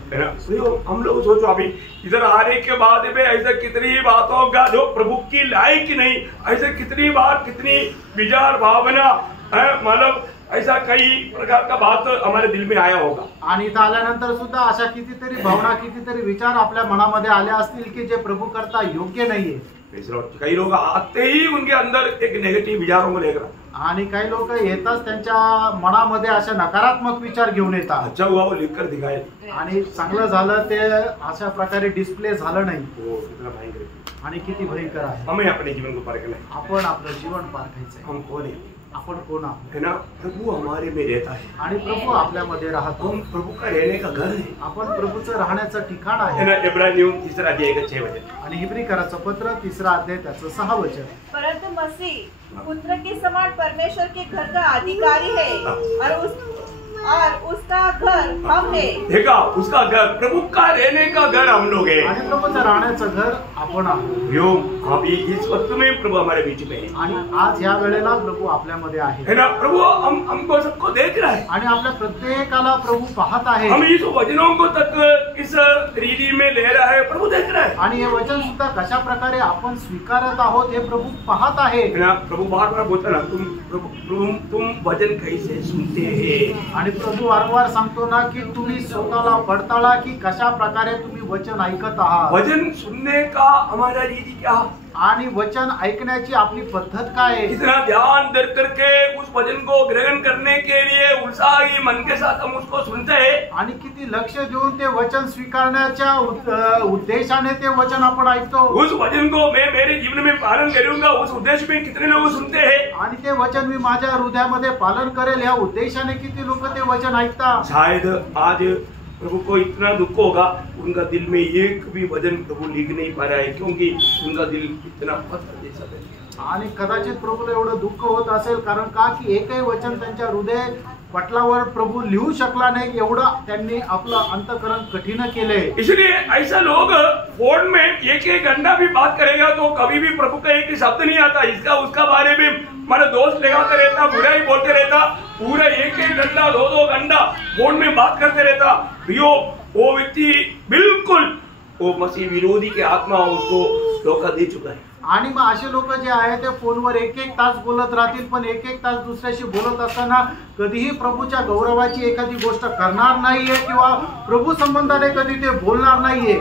हम लोग सोचो अभी इधर आने के बाद में ऐसे कितनी बातों का जो प्रभु की लायक नहीं, ऐसे कितनी बात कितनी विचार भावना मतलब ऐसा कई प्रकार का बात हमारे दिल में आया होगा। आणि इथं आल्यानंतर सुद्धा अशा कितीतरी भावना कितीतरी विचार आपल्या मनामध्ये आले असतील की जे प्रभु करता योग्य नाहीये। कई लोग आते ही उनके अंदर एक नेगेटिव विचारों को लेकर, आणि काही लोक येताच त्यांच्या मनामध्ये अशा नकारात्मक विचार घेऊन येतात। अच्छा हुआ वो लिखकर दिखाए, आणि चांगलं झालं ते अशा प्रकारे डिस्प्ले झालं नाही। वो कितना भयंकर है। आणि किती भयंकर आहे। हमें अपने जीवन को परखना है, आपण आपलं जीवन पारखायचंय। हम कौन है, आपण कोण आहोत, है ना। प्रभु हमारे में रहता है आणि प्रभू आपल्यामध्ये राहतो। हम प्रभु का रहने का घर है, आपण प्रभूचं राहण्याचं ठिकाण है आहे। ना। इब्रानियों 3 अध्याय 6 वचन, आणि इब्रीकराचं पत्र 3 अध्याय त्याचं 6 वचन। परंतु मसीह पुत्र के समान परमेश्वर के घर का अधिकारी है और उसका घर हम है। देखा, उसका घर, प्रभु का रहने का घर हम लोग हैं। आणि प्रभूचं राहण्याचं घर आपण आहोत। यो अभी इस वक्त में प्रभु हमारे बीच में है, आणि आज या वेळेला प्रभू आपल्यामध्ये आहे, है ना। प्रभु हमको सबको देख रहा है, आणि आपल्या प्रत्येकाला प्रभू पाहत आहे। हम इस वचनों को तक इस रीति में ले रहा है, प्रभु देख रहा है, आणि हे वचन सुद्धा कशा प्रकारे आपण स्वीकारत आहोत हे प्रभू पाहत आहे। है ना। प्रभु बार बार बोलता ना, तुम वचन कैसे सुनते हैं। आणि प्रभू वारंवार सांगतो ना की तुम्ही स्वतःला पडताळा की कशा प्रकारे तुम्ही वचन ऐकत आहात। वचन सुनने का हमारा रीति क्या, आणि वचन ऐकण्याची आपली पद्धत काय आहे? कितना ध्यान दे करके उस वचन को ग्रहण करने के लिए उत्साही मन के साथ हम उसको सुनते हैं। आणि किती लक्ष देऊन ते वचन स्वीकारण्याच्या उद्देशाने ते वचन आपण ऐकतो। उस वचन को मैं मेरे जीवन में पालन करूंगा उस उद्देश्य में कितने लोग सुनते हैं? आणि ते वचन मी माझ्या हृदयामध्ये पालन करेल या उद्देशाने किती लोक ते वचन ऐकतात? शायद आज प्रभु को इतना दुख होगा, उनका दिल में एक भी वचन प्रभु लिख नहीं पा रहा है, क्योंकि उनका दिल इतना पत्थर जैसा बन गया। आणि कदाचित प्रभूला एवढं दुःख होत असेल, कारण का की एकही वचन त्यांच्या हृदय पटलावर प्रभु लिहू शकला नाही, एवढा त्यांनी आपलं अंतःकरण कठीण केले। इसलिए ऐसा लोग फोन में एक एक घंटा भी बात करेगा तो कभी भी प्रभु का एक ही शब्द नहीं आता, इसका उसका बारे में हमारा दोस्त लगाते रहता, बुरा ही बोलते रहता, पूरा एक एक घंटा 2-2 घंटा फोन में बात करते रहता। वो व्यक्ति बिल्कुल वो मसीह विरोधी की आत्मा उसको धोखा दे चुका है। आणि मग असे लोक जे आहे ते फोनवर एक तास बोलत राहतील, पण एक तास दुसऱ्याशी बोलत असताना कधीही प्रभूच्या गौरवाची एखादी गोष्ट करणार नाहीये किंवा प्रभू संबंधाने कधी ते बोलणार नाहीये।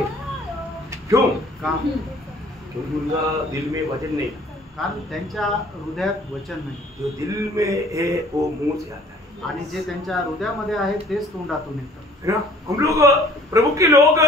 क्यों? का? क्योंकि उनका दिल में वचन नहीं, कारण त्यांच्या हृदयात वचन नाही। जो दिल में है वो मुंह से आता है, आणि जे त्यांच्या हृदयामध्ये आहे तेच तोंडातून येतं, है ना। हम लोग प्रभु के लोग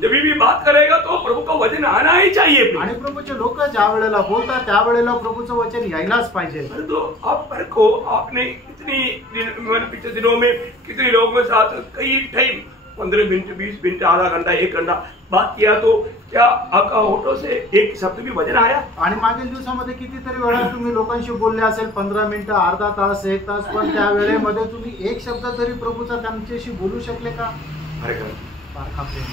जब भी बात करेगा तो प्रभु का वचन आना ही चाहिए। आणि प्रभूचे लोक ज्या वेळेला बोलतात त्यावेळेला प्रभूचं वचन यायलाच पाहिजे। तो आप परखो, आपने पिछले दिनों में कितने लोगों के साथ कई टाइम 15 मिनट 20 मिनट आधा घंटा 1 घंटा बात किया, तो क्या आपका होठों से एक शब्द भी वचन आया? आणि मागील दिवसामध्ये कितीतरी वेळा तुम्ही लोकांशी बोलले असेल, 15 मिनिटं, अर्धा तास, 1 तास, पण त्या वेळेमध्ये तुम्ही एक शब्द तरी प्रभूचा त्यांच्याशी बोलू शकले का? अरे का फार प्रेम,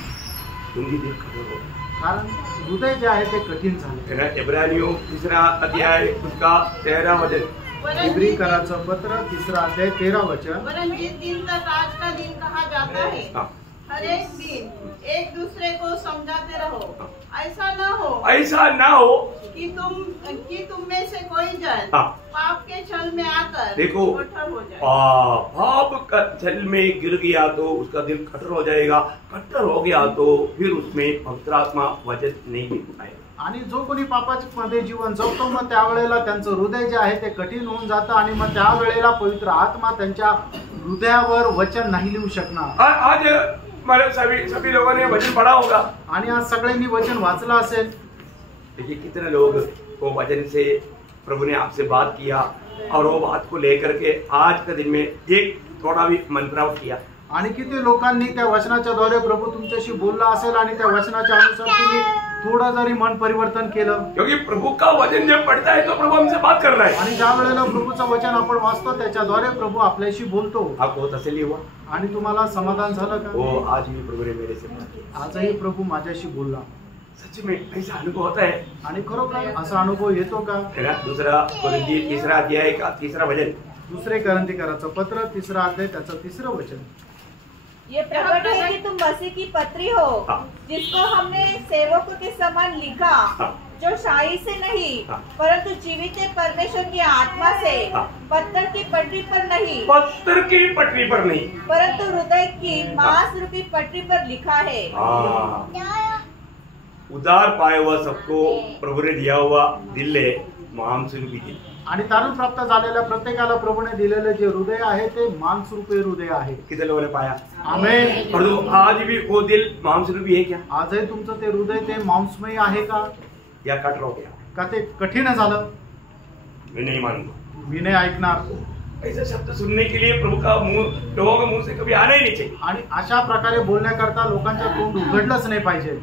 तुमची दिल कठोर हो, कारण हृदय जे आहे ते कठीण झाले। है ना। इब्रानियों 3 अध्याय उसका 13 वचन, इब्री कराचं पत्र 3 अध्याय 13 वचन। वरन जिस दिन तक आज का दिन कहा जाता है, हाँ। हर एक दिन एक दूसरे को समझाते रहो, ऐसा न हो कि तुम में से कोई जन हाँ। पाप के छल में आकर देखो, कठोर हो जाए। पाप का छल में गिर गया तो उसका दिल कठोर हो जाएगा, कठोर हो गया तो फिर उसमें पवित्र आत्मा वचन नहीं मिल पाएगा। आणि जो कोणी पापाच्या मध्ये जीवन जगतो, मग त्यावेळेला त्यांचं हृदय जे आहे ते कठीण होऊन जातं आणि मग त्यावेळेला पवित्र आत्मा त्यांच्या हृदयावर वचन नाही लिहू शकणार। आज हमारे सभी लोगों ने वचन पढ़ा होगा, आणि आज सगळ्यांनी वचन वाचलं असेल। देखिए कितने लोग वो वचन से प्रभु ने आपसे बात किया और वो बात को लेकर के आज के दिन में एक थोड़ा भी मंत्राव किया। आणि किती लोकांनी त्या वचनाच्या द्वारे प्रभू तुमच्याशी बोलला असेल आणि त्या वचनाच्या अनुसार तुम्ही थोडं जरी मन परिवर्तन केलं, क्योंकि प्रभु का वचन जब पढ़ता है तो प्रभु हमसे बात कर रहा है। आणि ज्या वेळेला प्रभूचं वचन आपण वाचतो त्याच्याद्वारे प्रभू आपल्याशी बोलतो। आपको तसल्ली हुआ? आणि तुम्हाला समाधान झालं का? वो आज भी प्रभु ने मेरे से बात की, आजही प्रभू माझ्याशी बोलला। सच में ऐसा अनुभव होता है? आणि खरोखर असा अनुभव येतो का? है ना। 2 कोरिन्थी 3 अध्याय का 3 वचन, 2 कोरिन्थीकराचं पत्र 3 अध्याय त्याचं 3 वचन। ये प्रकट है कि तुम मसीह की पत्री हो, हाँ। जिसको हमने सेवकों के समान लिखा, हाँ। जो शाही से नहीं हाँ। परंतु जीवित परमेश्वर की आत्मा से, हाँ। पत्थर की पटरी पर नहीं पत्थर की पटरी पर नहीं परंतु हृदय की मांस रूपी पटरी पर लिखा है। उदार पाया हुआ सबको प्रभु ने दिया हुआ दिल है, मांस रूपी दिल। आणि तारण प्राप्त झालेल्या प्रत्येकाला प्रभूने दिलेले जे हृदय आहे ते मांस रूपी हृदय आहे। कितने लोगों ने पाया? आमेन। और तो आज भी वो दिल मांस रूपी है क्या? आजही तुमचं ते हृदय ते मांसमय आहे का? या कठोर हो गया? का ते कठीण झालं? मैं नहीं मानूंगा। मी नाही ऐकणार। ऐसे शब्द सुनने के लिए प्रभु का मुंह, लोगों का मुंह से कभी आना ही नहीं चाहिए। आणि अशा प्रकारे बोलण्याकरता लोकांच्या तोंड उघडलंच नाही पाहिजे।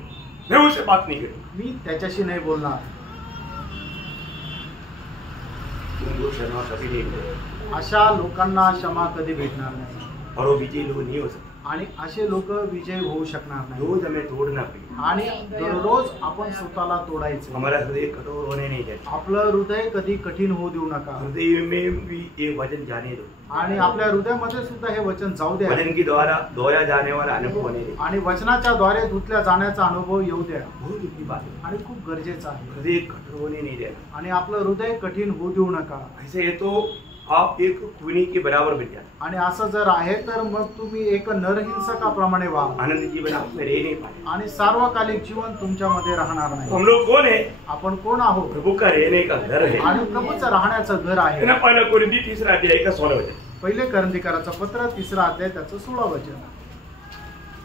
मैं उससे बात नहीं करूंगा, मी त्याच्याशी नाही बोलणार। तुमको क्षमा कभी नहीं मिलेगा अशा लोकांना क्षमा कधी भेटणार नाही और वो विजयी लोग नहीं हो सकते। आणि असे लोक विजय होऊ शकणार नाही। रोज हमें तोड़ना पड़ेगा, आणि दररोज आपण स्वतःला तोडायचं। हमारा हृदय कठोर होने नहीं देना, आपलं हृदय कधी कठीण होऊ देऊ नका। हृदय में भी ये वचन जाने दो, आणि आपल्या हृदयामध्ये सुद्धा हे वचन जाऊ द्या। वचन के द्वारा दोहरा जाने वाला अनुभव होने दे। आणि वचनाच्या द्वारे धुतल्या जाण्याचा अनुभव येऊ द्या। बहुत दुखी बात है, आणि खूप गरजेचं आहे। हृदय कठोर होने नहीं देना। आणि आपलं हृदय कठीण होऊ देऊ नका। ऐसे है तो आप एक खूनी के बराबर बन जाते, आणि असं जर आहे तर मग तुम्ही एक नरहिंसकाप्रमाणे व्हा आनंद जीवन आप में रह नहीं पाए। आणि सार्वकालिक जीवन तुमच्यामध्ये राहणार नाही। हम लोग कौन है? आपण कोण आहोत? प्रभु का रहने का घर है। आणि प्रभूचं राहण्याचं घर आहे। ना पहला कोरिंथी 3 अध्याय का 16 वचन, पहिले करंथीकराचं पत्र 3 अध्याय त्याचं 16 वचन।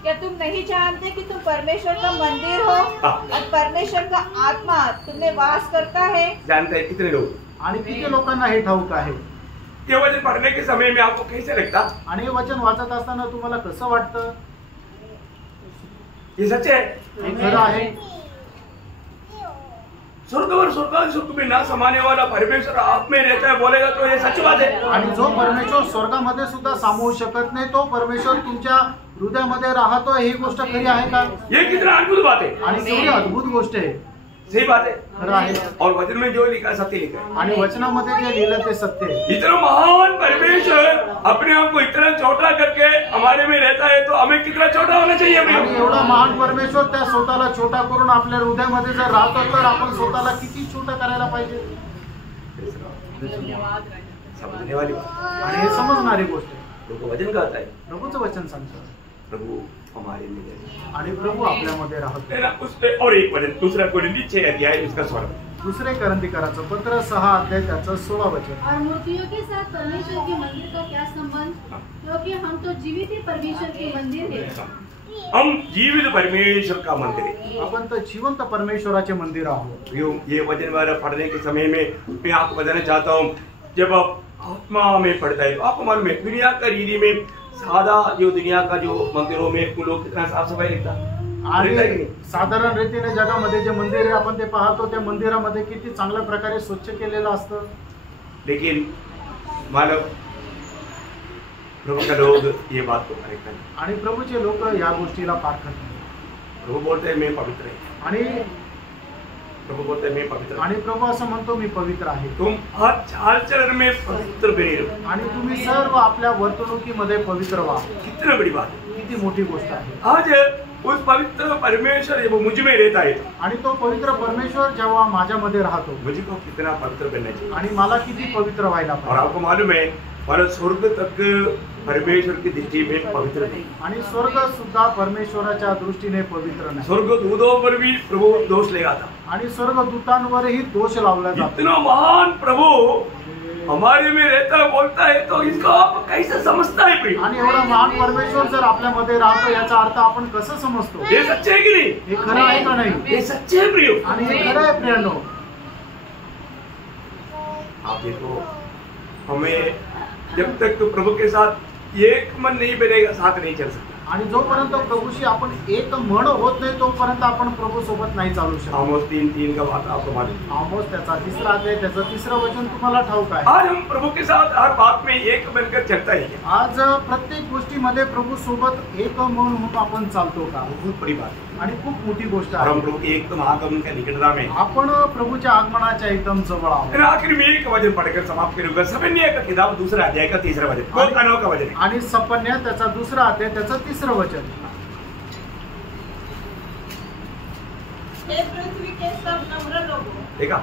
क्या तुम नहीं जानते कि तुम परमेश्वर का मंदिर हो और परमेश्वर का आत्मा तुम में वास करता है? जानते हैं कितने लोग? आणि किती लोकांना हे ठाऊक आहे? ये वचन पढ़ने के समय में आपको कैसे लगता? आणि हे वचन वाचत असताना तुम्हाला कसं वाटतं? ये सच है? हे खरं आहे? स्वर्ग और स्वर्ग में ना समाने वाला परमेश्वर आप में रहता है बोलेगा तो ये सच बात है। आणि जो परमेश्वर स्वर्गामध्ये सुद्धा सामावू शकत नाही तो परमेश्वर तुमच्या हृदयामध्ये राहतो, ही गोष्ट खरी आहे का? ये कितना अद्भुत बात है। आणि केवढी अद्भुत गोष्ट आहे। सही बात है, खरं आहे। और वचन में जो लिखा सत्य लिखा है। आणि वचनामध्ये जे लिहिलं ते सत्य आहे। इतना महान परमेश्वर अपने आप को इतना छोटा करके हमारे में रहता है तो हमें कितना छोटा होना चाहिए। आणि एवढा महान परमेश्वर त्या स्वतःला छोटा करून आपल्या हृदयामध्ये जर राहतो तर आपण स्वतःला किती छोटा करायला पाहिजे? समझने वाली बात। आणि हे समजणारी गोष्ट आहे। प्रभु वचन कहता है, प्रभूचं वचन सांगतं प्रभु हमारे में रहता है। आणि प्रभू आपल्यामध्ये राहतो। है ना? उससे और एक वचन दूसरा कोरिन्थी 6 अध्याय उसका 16। दुसरे करंथीकराचं पत्र 6 अध्याय त्याचं 16 वचन। और मूर्तियों के साथ परमेश्वर के मंदिर का क्या संबंध? क्योंकि हम तो जीवित ही परमेश्वर के मंदिर है। हम जीवित परमेश्वर का मंदिर है। आपण तर जिवंत परमेश्वराचे मंदिर आहोत। ये वचन वाला पढ़ने के समय में मैं आपको बताना चाहता हूँ, जब आप आत्मा में पढ़ता है तो आपको मालूम है दुनिया का रीति में सादा जो दुनिया का जो मंदिरों में वो लोग कितना साफ सफाई रखता आणि साधारण रीतीने जगामध्ये जे मंदिर आहे आपण ते पाहतो त्या मंदिरामध्ये किती चांगल्या प्रकारे स्वच्छ केलेलं असतं। लेकिन मालूम प्रभु का लोग ये बात को करेक्ट है आणि प्रभूचे लोक या गोष्टीला पारखत नाही। प्रभु बोलते हैं मैं पवित्र है। आणि प्रभु बोलते हैं मैं पवित्र आणि प्रभू असं म्हणतो मी पवित्र आहे। तुम हर चाल चलन में पवित्र बने रहो। आणि तुम्ही सर्व आपल्या वर्तणुकीमध्ये पवित्र व्हा। कितना बड़ी बात है, किती मोठी गोष्ट आहे। आज उस पवित्र परमेश्वर जब मुझ में रहता है आणि तो पवित्र परमेश्वर जेव्हा माझ्यामध्ये राहतो मुझे को कितना पवित्र बनना चाहिए। आणि मला किती पवित्र व्हायला और पाहिजे। आपको मालूम है मानो स्वर्ग तक परमेश्वर की दृष्टि में पवित्र नहीं। आणि स्वर्ग सुद्धा परमेश्वराच्या दृष्टीने पवित्र नाही। स्वर्ग दूतों पर भी प्रभु दोष लगाता। आणि स्वर्गदूतांवरही दोष लावला जातो। इतना महान प्रभु हमारे में रहता है बोलता है तो इसको आप कैसे समझता है प्रिय? आणि एवढा महान परमेश्वर जर आपल्यामध्ये राहतो याचा अर्थ आपण कसं समजतो? ये सच्चे है कि नहीं? हे खरं आहे का नाही? ये सच्चे है प्रिय। आणि हे खरं आहे प्रियांनो। आप देखो हमें जब तक तो प्रभु के साथ एक मन नहीं बनेगा साथ नहीं चल सकता। आणि जोपर्यंत प्रभूशी आपण एक मन होत नाही तोपर्यंत आपण प्रभू सोबत नाही चालू शकत। आमोस 3:3 का बात आपको मालूम। आमोस त्याचा 3 अध्याय त्याचं 3रं वचन तुम्हाला ठाऊक आहे। आज हम प्रभु के साथ हर बात में एक बनकर चलता है। आज प्रत्येक गोष्टीमध्ये प्रभू सोबत एक मन होऊन आपण चालतो का? बहुत बड़ी बात है। आणि खूप मोठी गोष्ट और हम आहे। प्रभु के एकदम आगमन का निकटता में आपण प्रभूच्या आगमनाच्या एकदम जवळ आहोत। फिर आखिर में एक वचन पढ़कर समाप्त करूंगा। सपन्या का किताब 2 अध्याय का 3रा वचन। कौन का नाम का वचन है? आणि सपन्या त्याचा 2 अध्याय त्याचं 3रं वचन। हे पृथ्वी के सब नम्र लोगों, देखा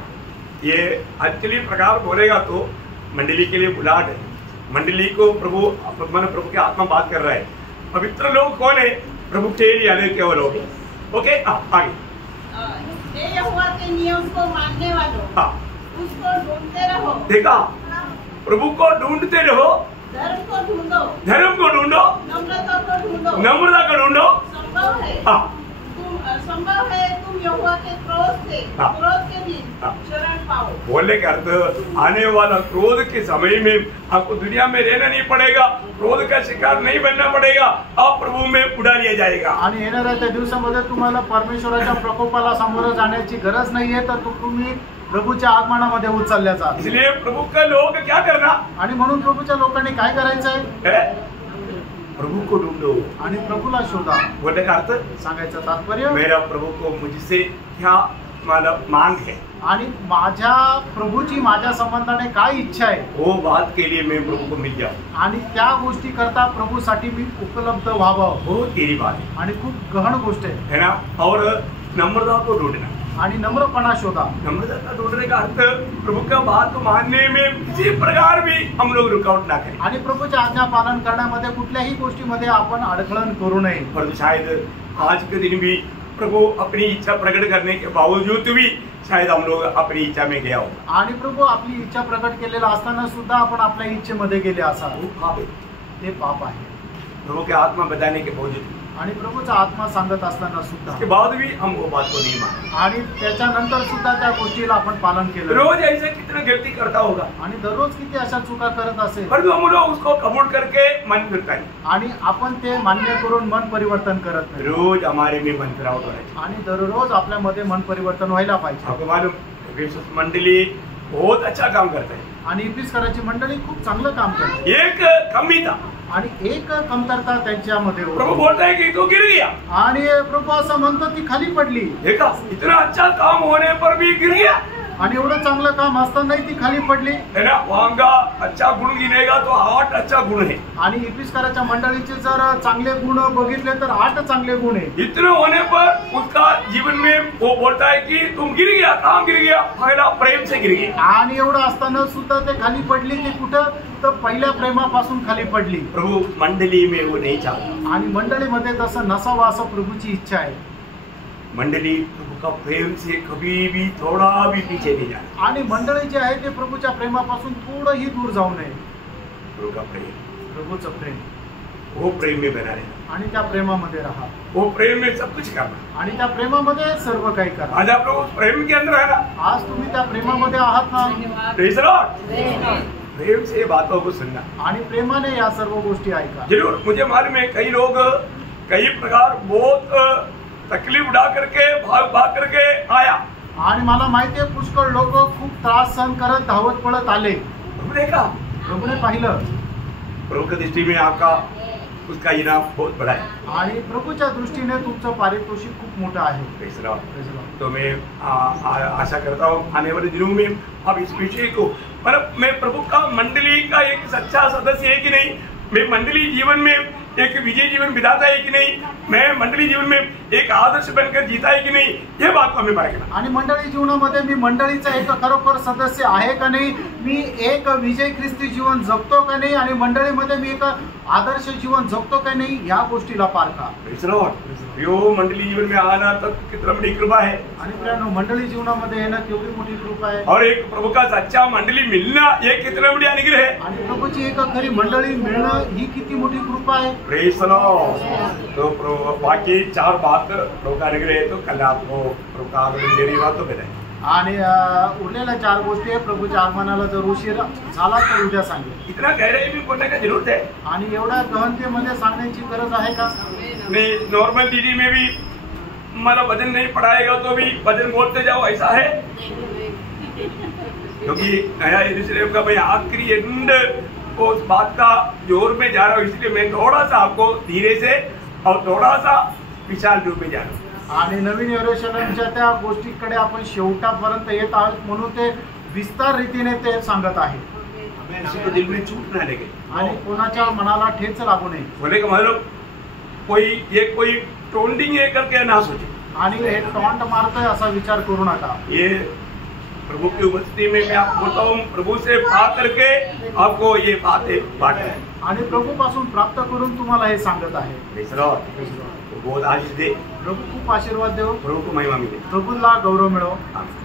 ये एक्चुअली प्रकार बोलेगा तो मंडली के लिए बुलाहट है। मंडली को प्रभु मन प्रभु के आत्मा बात कर रहा है। पवित्र लोग कौन है? प्रभु के लिए आने केवल लोग। ओके आगे। हे यहोवा के नियम को मानने वालों, हाँ उसको ढूंढते रहो। देखा प्रभु को ढूंढते रहो, धर्म को ढूंढो, धर्म को ढूंढो, नम्रता को ढूंढो। नम्रता को ढूंढो। संभव है हाँ संभव है तुम यहोवा के क्रोध के दिन हाँ। शरण पाओ। बोलने का अर्थ आने वाला क्रोध के समय में आपको दुनिया में रहना नहीं पड़ेगा, क्रोध का शिकार नहीं बनना पड़ेगा, आप प्रभु में उड़ा लिया जाएगा। आणि येणाऱ्या त्या दिवसामध्ये तुम्हाला परमेश्वराच्या प्रकोपाला सामोरं जाण्याची गरज नाहीये तर तुम्ही प्रभूच्या आगमनामध्ये उचलल्या जाल। इसलिए प्रभु का लोग क्या करना? आणि म्हणून प्रभूच्या लोकांनी काय करायचंय? प्रभु को ढूंढो आणि प्रभूला शोधा। बोलने का अर्थ सांगायचं तात्पर्य मेरा प्रभु को मुझसे क्या मतलब मांग है, आणि माझ्या प्रभूची माझ्या संबंधाने काय इच्छा आहे वो बात के लिए मैं प्रभु को मिल जाऊं। आणि त्या गोष्टी करता प्रभूसाठी मी उपलब्ध व्हावं। वो तेरी बात आणि खूप गहन गोष्ट आहे है ना। और नम्रता को ढूंढना, आणि नम्रपणा शोधा। नम्रता ढूंढने का अर्थ प्रभु का बात मानने में किसी प्रकार भी हम लोग रुकावट ना करें, आणि प्रभूच्या आज्ञा पालन करण्यामध्ये कुठल्याही गोष्टीमध्ये आपण अडखळण करू नये। परंतु शायद आज के दिन भी प्रभु अपनी इच्छा प्रकट करने के बावजूद भी शायद हम लोग अपनी इच्छा में गया हो, आणि प्रभू आपली इच्छा प्रकट केलेला असताना सुद्धा आपण आपल्या इच्छेमध्ये गेले असाल, वो पाप है। ते पाप आहे। प्रभु के आत्मा बताने के बावजूद, आणि प्रभूचा आत्मा सांगत असताना सुद्धा, उसके बाद भी हम वो बात को नहीं माने, आणि त्याच्यानंतर सुद्धा त्या गोष्टीला आपण पालन केलं। रोज ऐसे कितना गलती करता होगा, आणि दररोज किती अशा चुका करत असेल, परंतु हम लोग उसको कबूल करके मन फिरता है, आणि आपण ते मान्य करून मन परिवर्तन करत नाही। रोज हमारे में मन फिरावट हो रहा है। आणि दररोज आपल्यामध्ये मन परिवर्तन व्हायला पाहिजे। आपको मालूम एफेसस मंडली बहुत अच्छा काम करता है, आणि इफिसकराची मंडळी खूप चांगलं काम करते, एक कमी था, आणि एक कमतरता त्यांच्यामध्ये प्रभु होती। बोलता है कि तो गिर गया, आणि प्रभू असं म्हणतो ती खाली पडली, देखा इतना अच्छा काम होने पर भी गिर गया, आणि एवढं चांगलं काम असतानाही ती खाली पडली। है ना। वहाँ का अच्छा गुण गिनेगा तो 8 अच्छा गुण है, आणि इफिसकराच्या मंडळीचे जर चांगले गुण बघितले तर 8 चांगले गुण आहे। इतने होने पर उसका जीवन में वो बोलता है कि तुम गिर गया, कहाँ गिर गया, पहला प्रेम से गिर गया। आणि एवढं असताना सुद्धा ते खाली पडली, ते कुठं तर पहिल्या प्रेमापासून खाली पडली। प्रभु मंडली में वो नहीं चाहता, आणि मंडळीमध्ये तसं नसावं असं प्रभूची इच्छा आहे। मंडली प्रभु का प्रेम से कभी भी थोड़ा भी पीछे नहीं जाना, आणि मंडळी जे आहे ते प्रभूच्या प्रेमापासून थोडंही दूर जाऊ नये। प्रभु का प्रेम, प्रभूचं प्रेम, वो प्रेम में बना रहना, आणि त्या प्रेमामध्ये राहा, वो प्रेम में सब कुछ करना। आणि त्या प्रेमामध्ये सर्व काही करा। आज आप लोग उस प्रेम के अंदर है ना, आज तुम्ही त्या प्रेमामध्ये आहात ना, Praise the Lord। प्रेम से बातों को सुनना, आणि प्रेमाने या सर्व गोष्टी ऐका। जरूर मुझे मालूम है कई लोग कई प्रकार बहुत तकलीफ उठा करके भाग करके आया, आणि मला माहिती आहे पुष्कळ लोक खूप त्रास सहन करत धावत पळत आले। प्रभु देखा, प्रभूने पाहिलं, प्रभु की दृष्टि में आपका उसका इनाम बहुत बड़ा है। आणि प्रभूच्या दृष्टीने तुमचं पारितोषिक खूप मोठं आहे। Praise the Lord। तो मैं आशा करता हूँ आने वाले दिनों में अब इस विषय को, मतलब मैं प्रभु का मंडली का एक सच्चा सदस्य है कि नहीं, मैं मंडली जीवन में एक विजय जीवन बिताता है कि नहीं, मैं मंडली जीवन में एक आदर्श बनकर जीता है कि नहीं, ये बात को हमें पाएगा। आणि मंडळी जीवनामध्ये मी मंडळीचा एक खरोखर सदस्य आहे का नाही, मी एक विजय ख्रिस्ती जीवन जगतो का नाही, आणि मंडळीमध्ये मी एक आदर्श जीवन जगतो का नाही, या गोष्टीला पारखा। Praise the Lord। यो मंडली जीवन में आना तक कितना बड़ी कृपा है, आणि प्रियानो, मंडळी जीवनामध्ये येणं केवढी मोठी कृपा आहे, और एक प्रभु का सच्चा मंडली मिलना ये कितना बड़ी अनुग्रह है। आणि प्रभूची एक खरी मंडळी मिळणं ही किती मोठी कृपा आहे। Praise the Lord। तो बाकी 4 बात प्रभु का अनुग्रह है, तो कल आपको प्रभु का आगमन मेरी बातों में है, आणि उरलेल्या 4 गोष्टी आहे। प्रभूच्या आगमनाला जर उशीर झाला तर उद्या सांगेल। इतना गहराई में बोलने का जरूरत है आणि एवढ्या गहनतेमध्ये सांगण्याची गरज आहे का? नहीं। नॉर्मल दीदी में भी मतलब वजन नहीं पढ़ाएगा तो भी वजन बोलते जाओ, ऐसा है, क्योंकि नया यरूशलेम का भाई आखिरी एंड को उस बात का जोर में जा रहा हूँ, इसलिए मैं थोड़ा सा आपको धीरे से और थोड़ा सा विशाल रूप में जा रहा हूँ। आणि नवीन यरूशलेमच्या त्या गोष्टीकडे आपण शेवटापर्यंत येत आहोत, म्हणून ते विस्तार रीतीने ते सांगत आहे। किसी को दिल में चूट ना लगे, आणि कोणाच्या मनाला ठेच लागू नये। बोले का मतलब कोई टोल्डिंग ये करके ना सोचे, आणि हे टॉन्ट मारतोय असा विचार करू नका। ये प्रभु की उपस्थिति में मैं आपको बोलता हूँ, प्रभु से बात करके आपको ये बातें बांटना है, आणि प्रभूपासून प्राप्त करून तुम्हाला हे सांगत आहे। Praise the Lord। बहुत आशीष दे, प्रभू खूप आशीर्वाद देव, प्रभु को महिमा मिले। प्रभूला गौरव मिळो। आमीन।